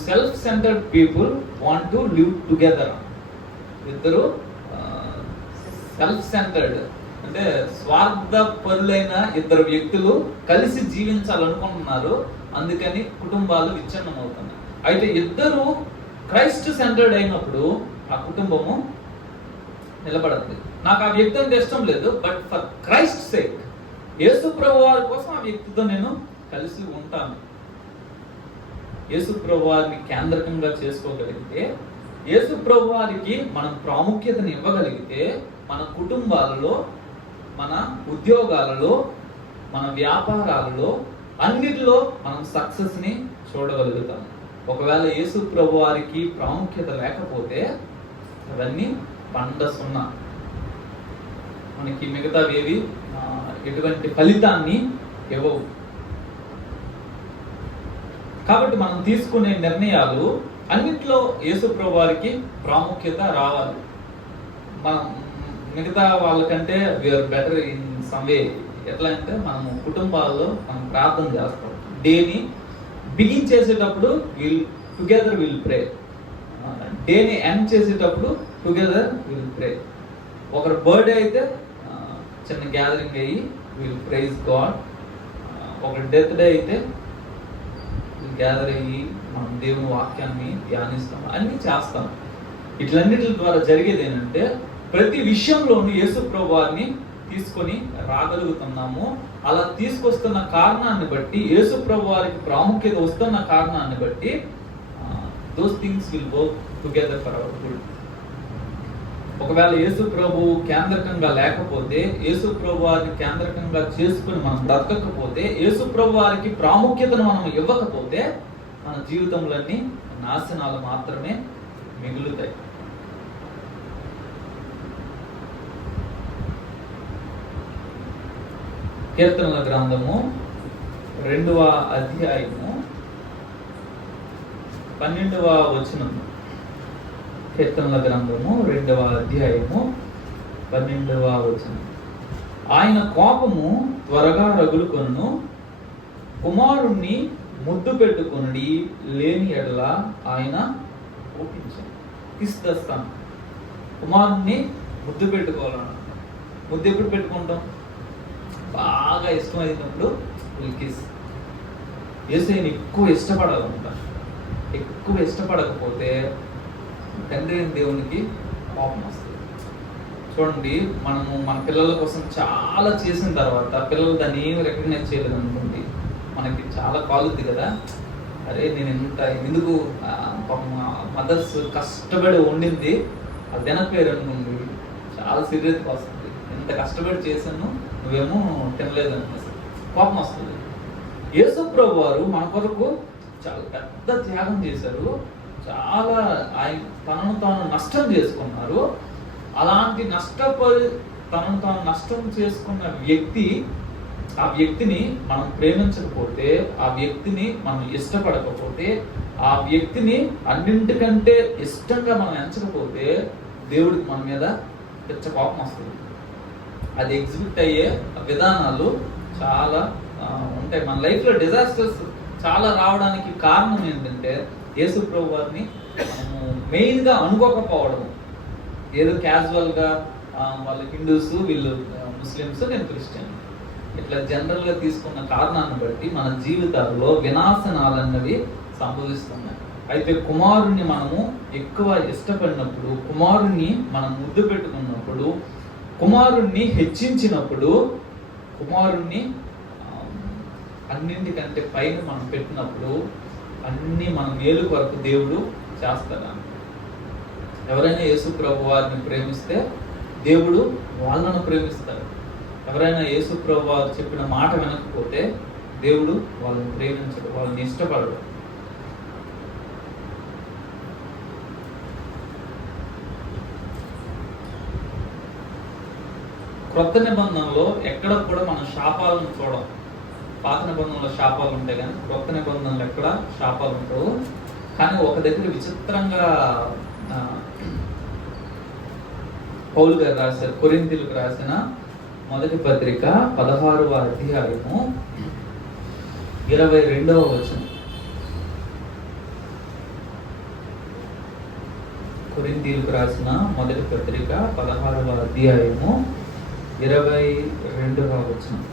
self centred people want to live together. ఇద్దరు సెల్ఫ్ సెంటర్డ్ అంటే స్వార్థపరులైన ఇద్దరు వ్యక్తులు కలిసి జీవించాలనుకుంటున్నారు. అందుకని కుటుంబాలు విచ్ఛిన్నం అవుతున్నాయి. అయితే ఇద్దరు క్రైస్ట్ సెంటర్డ్ అయినప్పుడు ఆ కుటుంబము నిలబడద్దు. నాకు ఆ వ్యక్తి అంటే ఇష్టం లేదు, బట్ ఫర్ క్రైస్ట్ సేక్, యేసు ప్రభు వారి కోసం ఆ వ్యక్తితో నేను కలిసి ఉంటాను. యేసు ప్రభు వారిని కేంద్రకంగా చేసుకోగలిగితే, యేసు ప్రభు వారికి మనం ప్రాముఖ్యతను ఇవ్వగలిగితే, మన కుటుంబాలలో, మన ఉద్యోగాలలో, మన వ్యాపారాలలో అన్నిటిలో మనం సక్సెస్ని చూడగలుగుతాం. ఒకవేళ యేసు ప్రభు వారికి ప్రాముఖ్యత లేకపోతే అవన్నీ పండ సున్నా. మనకి మిగతావేవి ఎటువంటి ఫలితాన్ని ఇవ్వవు. కాబట్టి మనం తీసుకునే నిర్ణయాలు అన్నిట్లో యేసు ప్రభు వారికి ప్రాముఖ్యత రావాలి. మనం మిగతా వాళ్ళకంటే we are better in some way. ఎట్లా అంటే మనము కుటుంబాల్లో మనం ప్రార్థన చేస్తాం. డేని బిగిన్ చేసేటప్పుడు టుగెదర్ విల్ ప్రే, డేని ఎండ్ చేసేటప్పుడు టుగెదర్ విల్ ప్రే. ఒకరు బర్త్డే అయితే చిన్న గ్యాదరింగ్ అయ్యి విల్ ప్రైజ్ గాడ్. ఒకరి డెత్ డే అయితే గ్యాదర్ అయ్యి మనం దేవుని వాక్యాన్ని ధ్యానిస్తాం, అన్నీ చేస్తాం. ఇట్లన్నిటి ద్వారా జరిగేది ఏంటంటే ప్రతి విషయంలోనూ యేసు ప్రభు వారిని తీసుకొని రాగలుగుతున్నాము. అలా తీసుకొస్తున్న కారణాన్ని బట్టి, యేసు ప్రభు వారికి ప్రాముఖ్యత వస్తున్న కారణాన్ని బట్టి, those things will work together for hour good. ఒకవేళ యేసు ప్రభు కేంద్రకంగా లేకపోతే, యేసు ప్రభు వారిని కేంద్రకంగా చేసుకుని మనం బ్రతకకపోతే, యేసు ప్రభు వారికి ప్రాముఖ్యతను మనం ఇవ్వకపోతే మన జీవితంలోని నాశనాలు మాత్రమే మిగులుతాయి. కీర్తనల గ్రంథము 2వ అధ్యాయము 12వ వచనం. కీర్తనల గ్రంథము 2వ అధ్యాయము 12వ వచనం. ఆయన కోపము త్వరగా రగులుకొనును, కుమారుణ్ణి ముద్దు పెట్టుకొనుడి, లేని ఎడల ఆయన కోపించను. ఇస్తాను. కుమారుణ్ణి ముద్దు పెట్టుకోవాలన్న. ముద్దు ఎప్పుడు పెట్టుకుంటాం? బాగా ఇష్టమైనప్పుడు కిస్. యేసుని ఎక్కువ ఇష్టపడాలంట. ఎక్కువ ఇష్టపడకపోతే తండ్రి అయిన దేవునికి కోపం వస్తుంది. చూడండి, మనము మన పిల్లల కోసం చాలా చేసిన తర్వాత పిల్లలు దాన్ని ఏమి రికగ్నైజ్ చేయలేదు అనుకోండి, మనకి చాలా కాలుద్ది కదా. అరే నేను ఎందుకు మదర్స్ కష్టపడి వండింది అది తినకపోయారు అనుకోండి, చాలా సీరియస్గా వస్తుంది. ఎంత కష్టపడి చేశాను, నువ్వేమో తినలేదు అనేసి కోపం వస్తుంది. యేసు ప్రభు వారు మన కొరకు చాలా పెద్ద త్యాగం చేశారు. చాలా ఆయన తనను తాను నష్టం చేసుకున్నారు. అలాంటి తనను తాను నష్టం చేసుకున్న ఆ వ్యక్తిని మనం ప్రేమించకపోతే, ఆ వ్యక్తిని మనం ఇష్టపడకపోతే, ఆ వ్యక్తిని అన్నింటికంటే ఇష్టంగా మనం ఎంచకపోతే దేవుడికి మన మీద పెద్ద కోపం వస్తుంది. అది ఎగ్జిక్యూట్ అయ్యే విధానాలు చాలా ఉంటాయి. మన లైఫ్లో డిజాస్టర్స్ చాలా రావడానికి కారణం ఏంటంటే యేసు ప్రభు వారిని మనము మెయిన్గా అనుకోకపోవడం. ఏదో క్యాజువల్గా వాళ్ళు హిందూస్, వీళ్ళు ముస్లిమ్స్, నేను క్రిస్టియన్, ఇట్లా జనరల్గా తీసుకున్న కారణాన్ని బట్టి మన జీవితాల్లో వినాశనాలన్నవి సంభవిస్తున్నాయి. అయితే కుమారుణ్ణి మనము ఎక్కువ ఇష్టపడినప్పుడు, కుమారుణ్ణి మనం ముద్దు పెట్టుకున్నప్పుడు, కుమారుణ్ణి హెచ్చించినప్పుడు, కుమారుణ్ణి అన్నింటికంటే పైన మనం పెట్టినప్పుడు అన్ని మన మేలు వరకు దేవుడు చేస్తాడు. ఎవరైనా యేసు ప్రభు వారిని ప్రేమిస్తే దేవుడు వాళ్ళను ప్రేమిస్తాడు. ఎవరైనా యేసు ప్రభు వారు చెప్పిన మాట వినకపోతే దేవుడు వాళ్ళని ప్రేమించడు, వాళ్ళని ఇష్టపడడు. క్రొత్త నిబంధనలో ఎక్కడ కూడా మనం శాపాలను చూడం. పాత నిబంధనలో శాపాలు ఉంటాయి కానీ క్రొత్త నిబంధనలు ఎక్కడ శాపాలు ఉండవు. కానీ ఒక దగ్గర విచిత్రంగా పౌలు గారు రాశారు. కొరింథీయులకు రాసిన మొదటి పత్రిక 16వ అధ్యాయము 22వ వచనం. కొరింథీయులకు రాసిన మొదటి పత్రిక 16వ అధ్యాయము 22వ వచనం.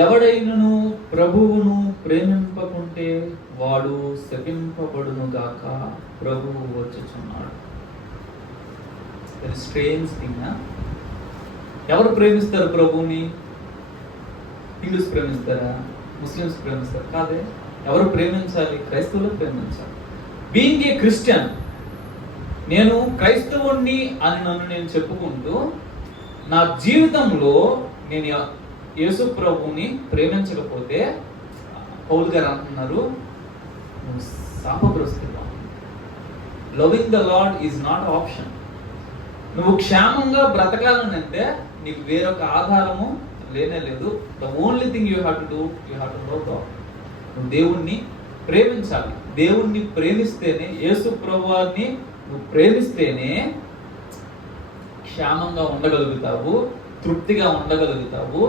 ఎవడైనను ప్రభువును ప్రేమింపకుంటే వాడు శపింపబడును గాక, ప్రభువు వచ్చుచున్నాడు. Strange thing. ఎవరు ప్రేమిస్తారు ప్రభువుని? హిందూస్ ప్రేమిస్తారా? ముస్లిమ్స్ ప్రేమిస్తారు? కాదే. ఎవరు ప్రేమించాలి? క్రైస్తవులు ప్రేమించాలి. బీయింగ్ ఏ క్రిస్టియన్, నేను క్రైస్తవుణ్ణి అని నేను చెప్పుకుంటూ నా జీవితంలో నేను యేసు ప్రభువుని ప్రేమించకపోతే పౌలు గారు అంటున్నారు, శాపగ్రస్తుడు. Loving the lord is not option. నువ్వు క్షేమంగా బ్రతకాలని అంటే నీకు వేరొక ఆధారము లేనే లేదు. The only thing you have to do, you have to love god. నువ్వు దేవుణ్ణి ప్రేమించాలి. దేవుణ్ణి ప్రేమిస్తేనే, యేసు ప్రభువాన్ని నువ్వు ప్రేమిస్తేనే క్షేమంగా ఉండగలుగుతావు, తృప్తిగా ఉండగలుగుతావు.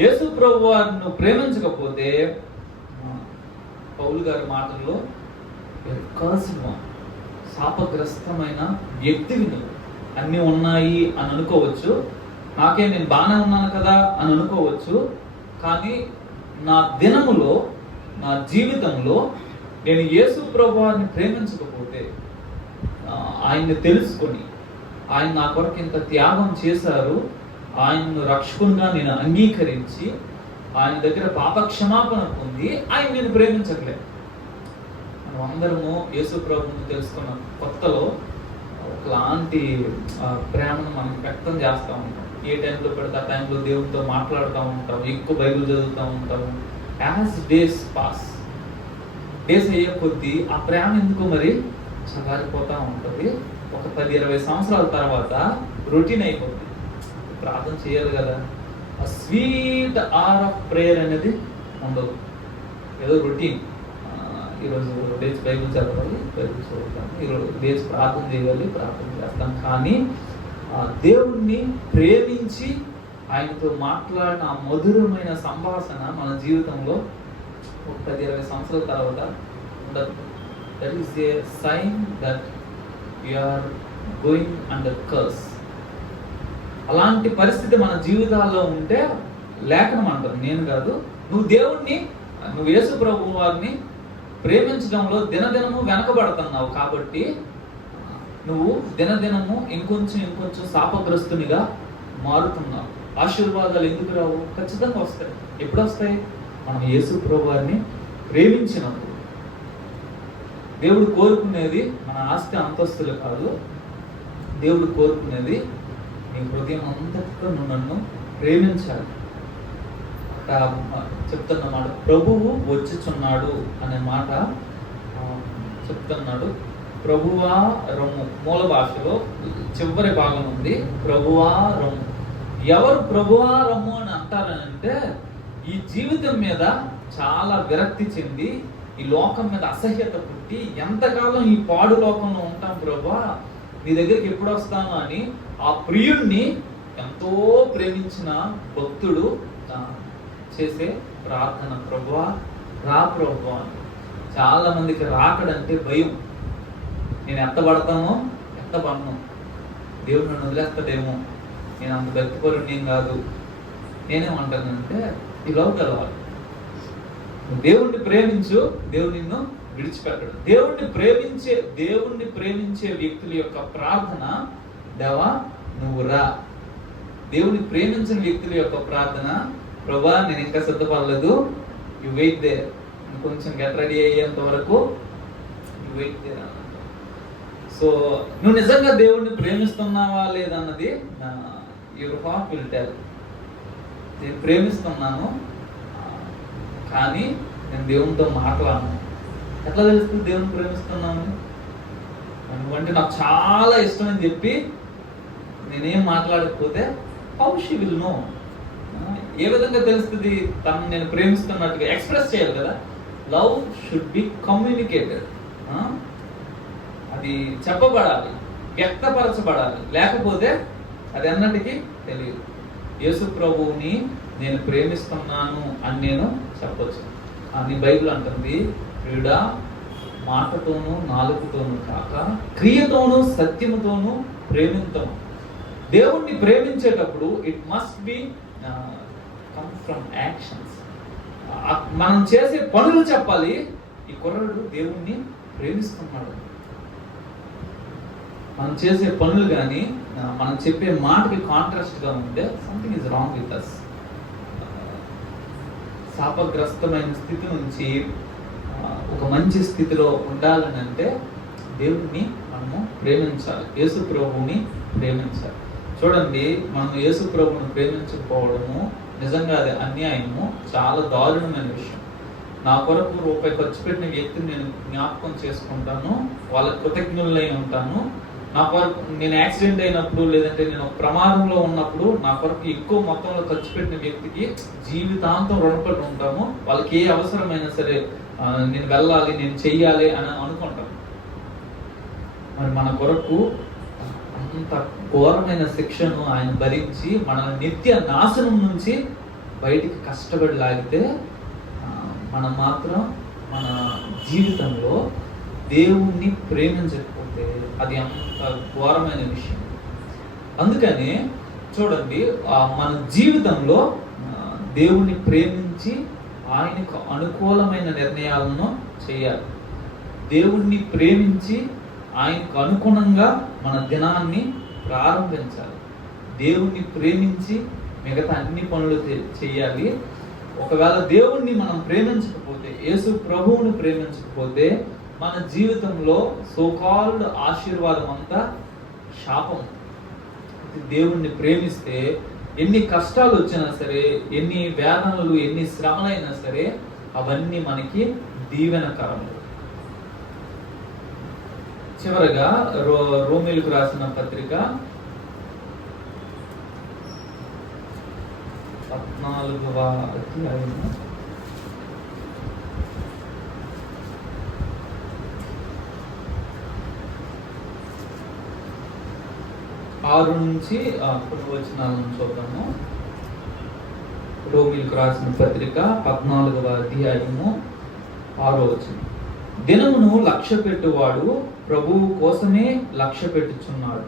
యేసు ప్రభువాన్ని నువ్వు ప్రేమించకపోతే పౌలు గారి మాటల్లో శాపగ్రస్తమైన వ్యక్తివి నువ్వు. అన్నీ ఉన్నాయి అని అనుకోవచ్చు, నేను బాగానే ఉన్నాను కదా అని అనుకోవచ్చు. కానీ నా దినములో, నా జీవితంలో నేను యేసు ప్రభువాన్ని ప్రేమించకపోతే, ఆయన్ని తెలుసుకొని ఆయన నా కొరకు ఇంత త్యాగం చేశారు, ఆయన్ను రక్షకునిగా నేను అంగీకరించి ఆయన దగ్గర పాపక్షమాపణ పొంది ఆయన నేను ప్రేమించట్లేదు. మనం అందరము యేసు ప్రభువుని తెలుసుకున్న కొత్తలో ఒకలాంటి ప్రేమను మనం వ్యక్తం చేస్తూ ఉంటాం. ఏ టైంలో పెడితే ఆ టైంలో దేవునితో మాట్లాడుతూ ఉంటాం, ఎక్కువ బైబిల్ చదువుతూ ఉంటాము. యాజ్ డేస్ పాస్, డేస్ అయ్యే కొద్దీ ఆ ప్రేమ ఎందుకు మరి చల్లారిపోతూ ఉంటుంది. ఒక 10-20 సంవత్సరాల తర్వాత రొటీన్ అయిపోతుంది. ప్రార్థన చేయాలి కదా, ఆ స్వీట్ ఆర్ ఆఫ్ ప్రేయర్ అనేది ఉండదు. ఏదో రొటీన్, ఈరోజు డేస్ బైబిల్ చదవాలి, బైబిల్ చదువుతాం, ఈరోజు డేస్ ప్రార్థన చేయాలి, ప్రార్థన చేస్తాం. కానీ దేవుణ్ణి ప్రేమించి ఆయనతో మాట్లాడిన ఆ మధురమైన సంభాషణ మన జీవితంలో ఒక 10-20 సంవత్సరాల తర్వాత ఉండదు. That is a sign that we are going under curse. అలాంటి పరిస్థితి మన జీవితాల్లో ఉంటే లేఖనం అంటారు, నేను కాదు, నువ్వు యేసు ప్రభు వారిని ప్రేమించడంలో దినదినము వెనకబడుతున్నావు కాబట్టి నువ్వు దినదినము ఇంకొంచెం శాపగ్రస్తునిగా మారుతున్నావు. ఆశీర్వాదాలు ఎందుకు రావు? ఖచ్చితంగా వస్తాయి. ఎప్పుడు వస్తాయి? మనం యేసు ప్రభు వారిని ప్రేమించినప్పుడు. దేవుడు కోరుకునేది మన ఆస్తి అంతస్తులు కాదు. దేవుడు కోరుకునేది నీ హృదయం అంతటితో నువ్వు నన్ను ప్రేమించాలి. చెప్తున్న మాట, ప్రభువు వచ్చుచున్నాడు అనే మాట చెప్తున్నాడు. ప్రభువా రొమ్ము, మూల భాషలో చివరి భాగం ఉంది, ప్రభువా రొమ్ము. ఎవరు ప్రభువా రొమ్ము అని అంటారని అంటే, ఈ జీవితం మీద చాలా విరక్తి చెంది, ఈ లోకం మీద అసహ్యత పుట్టి, ఎంతకాలం ఈ పాడు లోకంలో ఉంటాం ప్రభువా, నీ దగ్గరికి ఎప్పుడు వస్తాను అని ఆ ప్రియుణ్ణి ఎంతో ప్రేమించిన భక్తుడు చేసే ప్రార్థన, ప్రభువా రా ప్రభువా. చాలా మందికి రాకడంటే భయం. నేను ఎత్తపడను, దేవుడు నన్ను వదిలేస్తాడేమో, నేను అంత భక్తిపరుడు నేను కాదు. నేనేమంటానంటే, ఈ లవ్ కలవాలి. దేవుణ్ణి ప్రేమించు, దేవుడు నిన్ను విడిచిపెట్టడు. దేవుణ్ణి ప్రేమించే వ్యక్తుల యొక్క ప్రార్థన, దేవా నువ్వు రా. దేవుని ప్రేమించిన వ్యక్తుల యొక్క ప్రార్థన, ప్రభా నేను ఇంకా సిద్ధపడలేదు, యు వెయిట్ దేర్, కొంచెం గెట్ రెడీ అయ్యేంత వరకు యు వెయిట్ దేర్ అన్న. సో నువ్వు నిజంగా దేవుణ్ణి ప్రేమిస్తున్నావా లేదన్నది యువర్ హార్ట్ విల్ టెల్. నేను ప్రేమిస్తున్నాను కానీ నేను దేవునితో మాట్లాడను. ఎట్లా తెలుస్తుంది దేవుని ప్రేమిస్తున్నాను? నువ్వంటే నాకు చాలా ఇష్టం అని చెప్పి నేనేం మాట్లాడకపోతే హౌ షీ విల్ నో? ఏ విధంగా తెలుస్తుంది తను నేను ప్రేమిస్తున్నట్టుగా? ఎక్స్ప్రెస్ చేయాలి కదా. Love should be communicated. అది చెప్పబడాలి, వ్యక్తపరచబడాలి, లేకపోతే అది అన్నటికీ తెలియదు. యేసు ప్రభువుని నేను ప్రేమిస్తున్నాను అని నేను చెప్పొచ్చు, అని బైబిల్ అంటుంది, ప్రియుడా మాటతోనూ నాలుగుతోనూ కాక క్రియతోనూ సత్యముతోనూ ప్రేమించము. దేవుణ్ణి ప్రేమించేటప్పుడు it must be come from actions. మనం చేసే పనులు చెప్పాలి, ఈ కుర్రాడు దేవుణ్ణి ప్రేమిస్తున్నాడు. మనం చేసే పనులు కానీ మనం చెప్పే మాటకి కాంట్రాస్ట్గా ఉంటే something is wrong with us. శాపగ్రస్తమైన స్థితి నుంచి ఒక మంచి స్థితిలో ఉండాలని అంటే దేవుణ్ణి మనము ప్రేమించాలి, యేసు ప్రభువుని ప్రేమించాలి. చూడండి, మనం యేసు ప్రభువుని ప్రేమించకపోవడము నిజంగా అది అన్యాయము, చాలా దారుణమైన విషయం. నా కొరకు రూపాయి ఖర్చు పెట్టిన వ్యక్తిని నేను జ్ఞాపకం చేసుకుంటాను, వాళ్ళకి కృతజ్ఞులై ఉంటాను. నా కొరకు నేను యాక్సిడెంట్ అయినప్పుడు, లేదంటే నేను ప్రమాదంలో ఉన్నప్పుడు నా కొరకు ఎక్కువ మొత్తంలో ఖర్చు పెట్టిన వ్యక్తికి జీవితాంతం రుణపడి ఉంటాము. వాళ్ళకి ఏ అవసరమైనా సరే నేను వెళ్ళాలి, నేను చెయ్యాలి అని అనుకుంటాం. మరి మన కొరకు అంత ఘోరమైన శిక్షను ఆయన భరించి మన నిత్య నాశనం నుంచి బయటికి కష్టపడి లాగితే, మనం మాత్రం మన జీవితంలో దేవుణ్ణి ప్రేమించకపోతే అది అంత ఘోరమైన విషయం. అందుకని చూడండి, మన జీవితంలో దేవుణ్ణి ప్రేమించి ఆయనకు అనుకూలమైన నిర్ణయాలను చేయాలి. దేవుణ్ణి ప్రేమించి ఆయనకు అనుగుణంగా మన దినాన్ని ప్రారంభించాలి. దేవుణ్ణి ప్రేమించి మిగతా అన్ని పనులు చేయాలి. ఒకవేళ దేవుణ్ణి మనం ప్రేమించకపోతే, యేసు ప్రభువుని ప్రేమించకపోతే, మన జీవితంలో సోకాల్డ్ ఆశీర్వాదం అంతా శాపం. దేవుణ్ణి ప్రేమిస్తే ఎన్ని కష్టాలు వచ్చినా సరే, ఎన్ని వేదనలు, ఎన్ని శ్రమలైనా సరే అవన్నీ మనకి దీవెనకరములు. చివరగా రోమీయులకు రాసిన పత్రిక 14వ అధ్యాయము 6 నుంచి కొన్ని వచనాలను చూద్దాము. రోమీయులకు రాసిన పత్రిక 14వ అధ్యాయము 6వ వచనం. దినమును లక్ష్య పెట్టువాడు ప్రభువు కోసమే లక్ష్య పెట్టుచున్నాడు.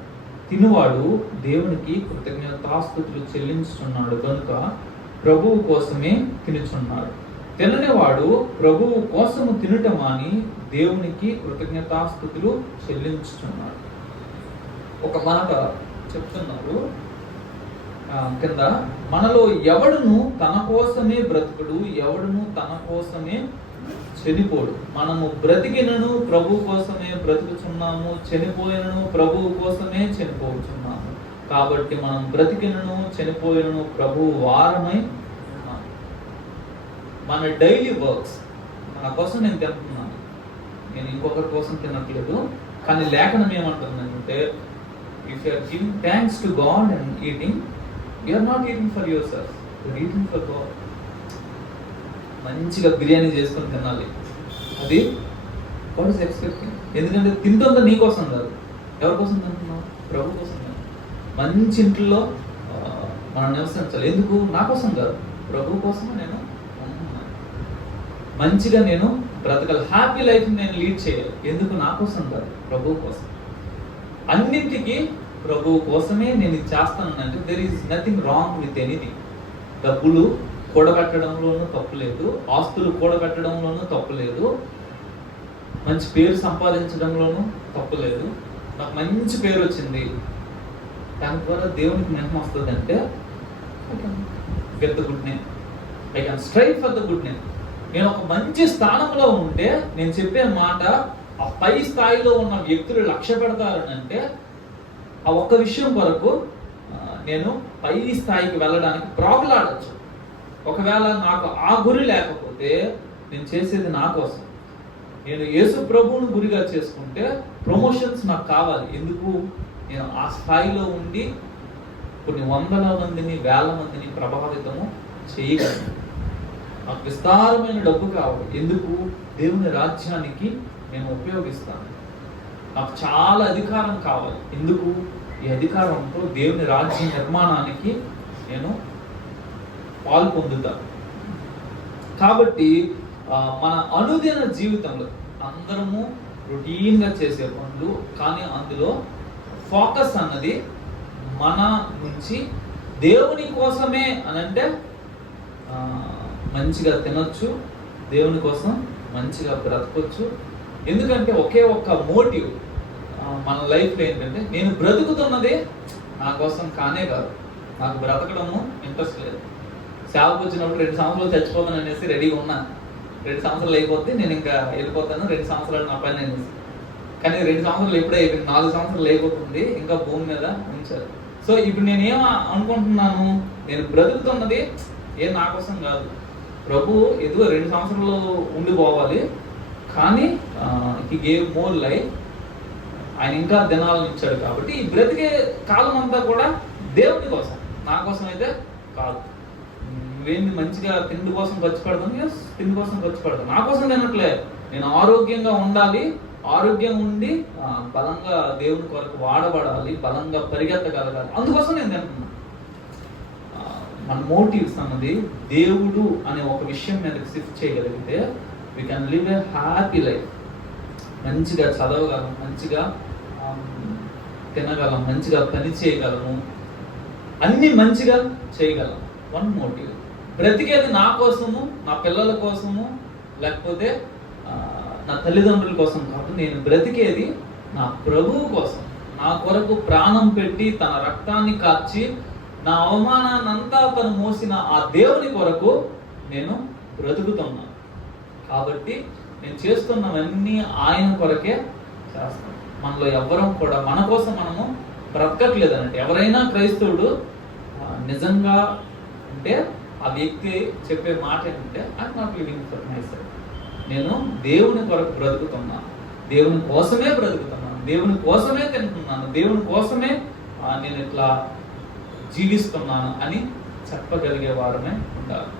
తినువాడు దేవునికి కృతజ్ఞతాస్తుతులు చెల్లించుచున్నాడు కనుక ప్రభువు కోసమే తినుచున్నాడు. తిననివాడు ప్రభువు కోసము తినటం అని దేవునికి కృతజ్ఞతాస్తుతులు చెల్లించుచున్నాడు. ఒక మాట చెప్తున్నారు కింద, మనలో ఎవడును తన కోసమే బ్రతుకుడు, ఎవడును తన కోసమే చనిపోడు. మనము బ్రతికినను ప్రభువు కోసమే బ్రతుకుచున్నాము, చనిపోయినను ప్రభువు కోసమే చనిపోతున్నాము. కాబట్టి మనం బ్రతికినను చనిపోయినను ప్రభువు వారమై ఉన్నాము. మన డైలీ వర్క్స్ మన కోసం నేను తింటున్నాను, నేను ఇంకొకరి కోసం తినట్లేదు. కానీ లేఖనం ఏమంటుందంటే, if you are giving thanks to God and eating, you are not eating for yourself, you are eating for God. మంచిగా బిర్యానీ చేసుకొని తినాలి, అది God is expecting. ఎందుకంటే తింటుందా నీ కోసం కాదు. ఎవరి కోసం తింటున్నావు? ప్రభు కోసం. మంచి ఇంట్లో మనం నివసించాలి. ఎందుకు? నా కోసం కాదు, ప్రభు కోసం నేను మంచిగా నేను బ్రతకాలి, హ్యాపీ లైఫ్ నేను లీడ్ చేయాలి. ఎందుకు? నా కోసం కాదు, ప్రభు కోసం. అన్నింటికి ప్రభు కోసమే నేను ఇది చేస్తానంటే there is nothing wrong with anything. డబ్బులు కూడబెట్టడంలోనూ తప్పు లేదు, ఆస్తులు కూడబెట్టడంలోనూ తప్పు లేదు, మంచి పేరు సంపాదించడంలోనూ తప్పు లేదు. నాకు మంచి పేరు వచ్చింది, దాని ద్వారా దేవునికి మహిమ వస్తుంది అంటే I can get the good name, I can strive for the good name. నేను ఒక మంచి స్థానంలో ఉంటే నేను చెప్పే మాట ఆ పై స్థాయిలో ఉన్న వ్యక్తులు లక్ష్య పెడతారని అంటే ఆ ఒక్క విషయం కొరకు నేను పై స్థాయికి వెళ్ళడానికి ప్రాకులాడచ్చు. ఒకవేళ నాకు ఆ గురి లేకపోతే నేను చేసేది నా కోసం. నేను యేసు ప్రభువును గురిగా చేసుకుంటే ప్రమోషన్స్ నాకు కావాలి. ఎందుకు? నేను ఆ స్థాయిలో ఉండి కొన్ని వందల మందిని, వేల మందిని ప్రభావితము చేయగలను. నాకు విస్తారమైన డబ్బు కావాలి. ఎందుకు? దేవుని రాజ్యానికి నేను ఉపయోగిస్తాను. నాకు చాలా అధికారం కావాలి. ఎందుకు? ఈ అధికారంతో దేవుని రాజ్య నిర్మాణానికి నేను పాలు పొందుతాను. కాబట్టి మన అనుదిన జీవితంలో అందరము రొటీన్గా చేసే పనులు, కానీ అందులో ఫోకస్ అన్నది మన నుంచి దేవుని కోసమే అని అంటే మంచిగా తినొచ్చు, దేవుని కోసం మంచిగా బ్రతకొచ్చు. ఎందుకంటే ఒకే ఒక్క మోటివ్ మన లైఫ్లో ఏంటంటే, నేను బ్రతుకుతున్నదే నా కోసం కానే కాదు, నాకు బ్రతకడము ఇంట్రెస్ట్ లేదు. సేవకు వచ్చినప్పుడు 2 సంవత్సరాలు చచ్చిపోతాను అనేసి రెడీగా ఉన్నా. 2 సంవత్సరాలు అయిపోతే నేను ఇంకా వెళ్ళిపోతాను, 2 సంవత్సరాలు నా పని అనేసి. కానీ 2 సంవత్సరాలు ఎప్పుడే అయిపోయింది, 4 సంవత్సరాలు అయిపోతుంది, ఇంకా భూమి మీద ఉంచారు. సో ఇప్పుడు నేనేం అనుకుంటున్నాను, నేను బ్రతుకుతున్నది నా కోసం కాదు. ప్రభు ఎదుగు 2 సంవత్సరాలు ఉండిపోవాలి, కానీ హి గేవ్ మోర్ లైఫ్, ఆయన ఇంకా దినాలను ఇచ్చాడు. కాబట్టి ఈ బ్రతికే కాలం అంతా కూడా దేవుని కోసం, నా కోసం అయితే కాదు. నువ్వేమి మంచిగా తిండి కోసం ఖర్చు పెడతాను, ఎస్ తిండి కోసం ఖర్చు పెడతాను, నా కోసం తినట్లే. నేను ఆరోగ్యంగా ఉండాలి, ఆరోగ్యం ఉండి బలంగా దేవుని కొరకు వాడబడాలి, బలంగా పరిగెత్తగలగాలి, అందుకోసం నేను తింటున్నాను. మన మోటివ్స్ అన్నది దేవుడు అనే ఒక విషయం మీద షిఫ్ట్ చేయగలిగితే we can live A happy life. మంచిగా చదవగలం, మంచిగా తినగలం, మంచిగా పని చేయగలము, అన్నీ మంచిగా చేయగలం. One motive. బ్రతికేది నా కోసము, నా పిల్లల కోసము, లేకపోతే నా తల్లిదండ్రుల కోసం కాదు. నేను బ్రతికేది నా ప్రభువు కోసం. నా కొరకు ప్రాణం పెట్టి తన రక్తాన్ని కార్చి నా అవమానాన్నంతా తను మోసిన ఆ దేవుని కొరకు నేను బ్రతుకుతున్నాను. కాబట్టి నేను చేస్తున్నవన్నీ ఆయన కొరకే చేస్తాను. మనలో ఎవ్వరం కూడా మన కోసం మనము బ్రతకట్లేదు అన్నట్టు. ఎవరైనా క్రైస్తవుడు నిజంగా అంటే ఆ వ్యక్తి చెప్పే మాట ఏంటంటే I'm not living for my self, నేను దేవుని కొరకు బ్రతుకుతున్నాను, దేవుని కోసమే బ్రతుకుతున్నాను, దేవుని కోసమే తింటున్నాను, దేవుని కోసమే నేను ఇట్లా జీవిస్తున్నాను అని చెప్పగలిగే వారమే ఉండాలి.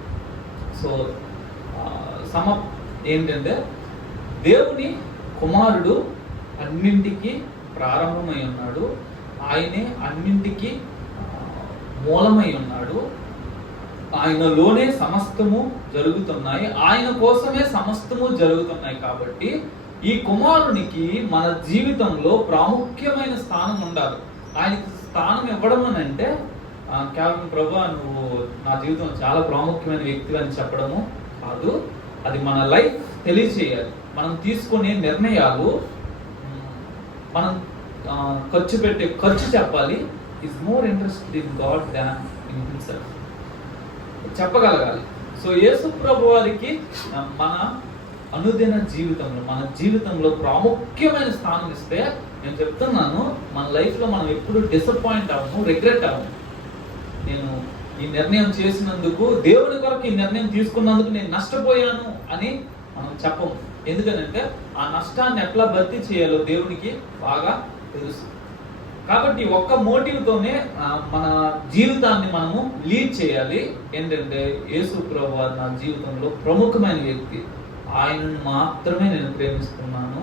సో ఏంటంటే దేవుని కుమారుడు అన్నింటికి ప్రారంభమై ఉన్నాడు, ఆయనే అన్నింటికి మూలమై ఉన్నాడు, ఆయనలోనే సమస్తము జరుగుతున్నాయి, ఆయన కోసమే సమస్తము జరుగుతున్నాయి. కాబట్టి ఈ కుమారునికి మన జీవితంలో ప్రాముఖ్యమైన స్థానం ఉండాలి. ఆయనకి స్థానం ఇవ్వడం అని అంటే కేవలం ప్రభువా నువ్వు నా జీవితంలో చాలా ప్రాముఖ్యమైన వ్యక్తి అని చెప్పడము కాదు, అది మన లైఫ్ తెలియచేయాలి. మనం తీసుకునే నిర్ణయాలు, మనం ఖర్చు చెప్పాలి, is more interested in God than in himself చెప్పగలగాలి. సో యేసు ప్రభు వారికి మన అనుదిన జీవితంలో, మన జీవితంలో ప్రాముఖ్యమైన స్థానం ఇస్తే నేను చెప్తున్నాను, మన లైఫ్లో మనం ఎప్పుడు డిసప్పాయింట్ అవ్వము, రిగ్రెట్ అవ్వము. నేను ఈ నిర్ణయం చేసినందుకు, దేవుని కొరకు ఈ నిర్ణయం తీసుకున్నందుకు నేను నష్టపోయాను అని మనం చెప్పము. ఎందుకనంటే ఆ నష్టాన్ని ఎట్లా భర్తీ చేయాలో దేవునికి బాగా తెలుసు. కాబట్టి ఒక్క మోటివ్తోనే మన జీవితాన్ని మనము లీడ్ చేయాలి. ఏంటంటే యేసు ప్రభువు నా జీవితంలో ప్రముఖమైన వ్యక్తి, ఆయనను మాత్రమే నేను ప్రేమిస్తున్నాను,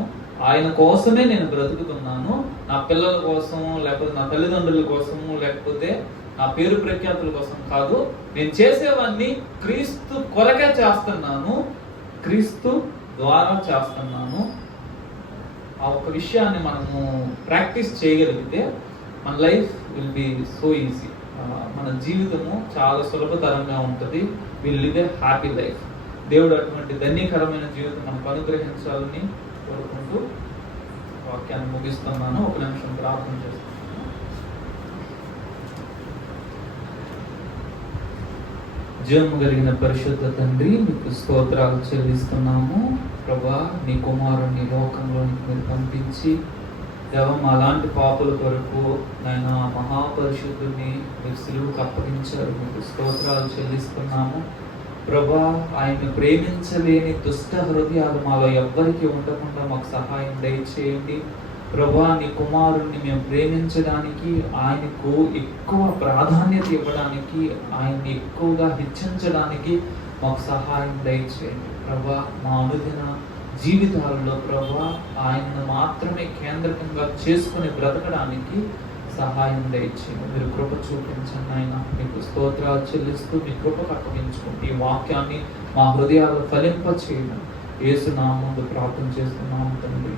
ఆయన కోసమే నేను బ్రతుకుతున్నాను, నా పిల్లల కోసం, లేకపోతే నా తల్లిదండ్రుల కోసము, లేకపోతే నా పేరు ప్రఖ్యాతుల కోసం కాదు, నేను చేసేవన్నీ క్రీస్తు కొరకే చేస్తున్నాను, క్రీస్తు ద్వారా చేస్తున్నాను. ఆ ఒక విషయాన్ని మనము ప్రాక్టీస్ చేయగలిగితే మన life will be so easy. మన జీవితము చాలా సులభతరంగా ఉంటుంది. Will live A happy life. దేవుడు అటువంటి ధన్యకరమైన జీవితం మనకు అనుగ్రహించాలని కోరుకుంటూ వాక్యాన్ని ముగిస్తున్నాను. ఒక నిమిషం ప్రార్థన చేస్తున్నాను. జీవము కలిగిన పరిశుద్ధ తండ్రి, మీకు స్తోత్రాలు చెల్లిస్తున్నాము. ప్రభా, నీ కుమారుని లోకంలోనికి మీరు పంపించి దేవం అలాంటి పాపుల కొరకు నాయన మహాపరిశుద్ధుని మీరు సిలువకు అప్పగించారు. మీకు స్తోత్రాలు చెల్లిస్తున్నాము. ప్రభా, ఆయన్ని ప్రేమించలేని దుష్ట హృదయాలు మాలో ఎవ్వరికి ఉండకుండా మాకు సహాయం దయచేయండి. ప్రభా, నీ కుమారుణ్ణి మేము ప్రేమించడానికి, ఆయనకు ఎక్కువ ప్రాధాన్యత ఇవ్వడానికి, ఆయన్ని ఎక్కువగా హెచ్చించడానికి మాకు సహాయం దయచేయండి. ప్రభా, మా అనుదిన జీవితాలలో ప్రభా ఆయనను మాత్రమే కేంద్రకంగా చేసుకుని బ్రతకడానికి సహాయం దయచేయండి. మీరు కృప చూపించండి ఆయన. మీకు స్తోత్రాలు చెల్లిస్తూ మీ కృపకు అప్పగించుకుంటూ ఈ వాక్యాన్ని మా హృదయాలు ఫలింప చేయడం యేసు నామమున ప్రార్థన చేస్తున్నాము తండ్రి.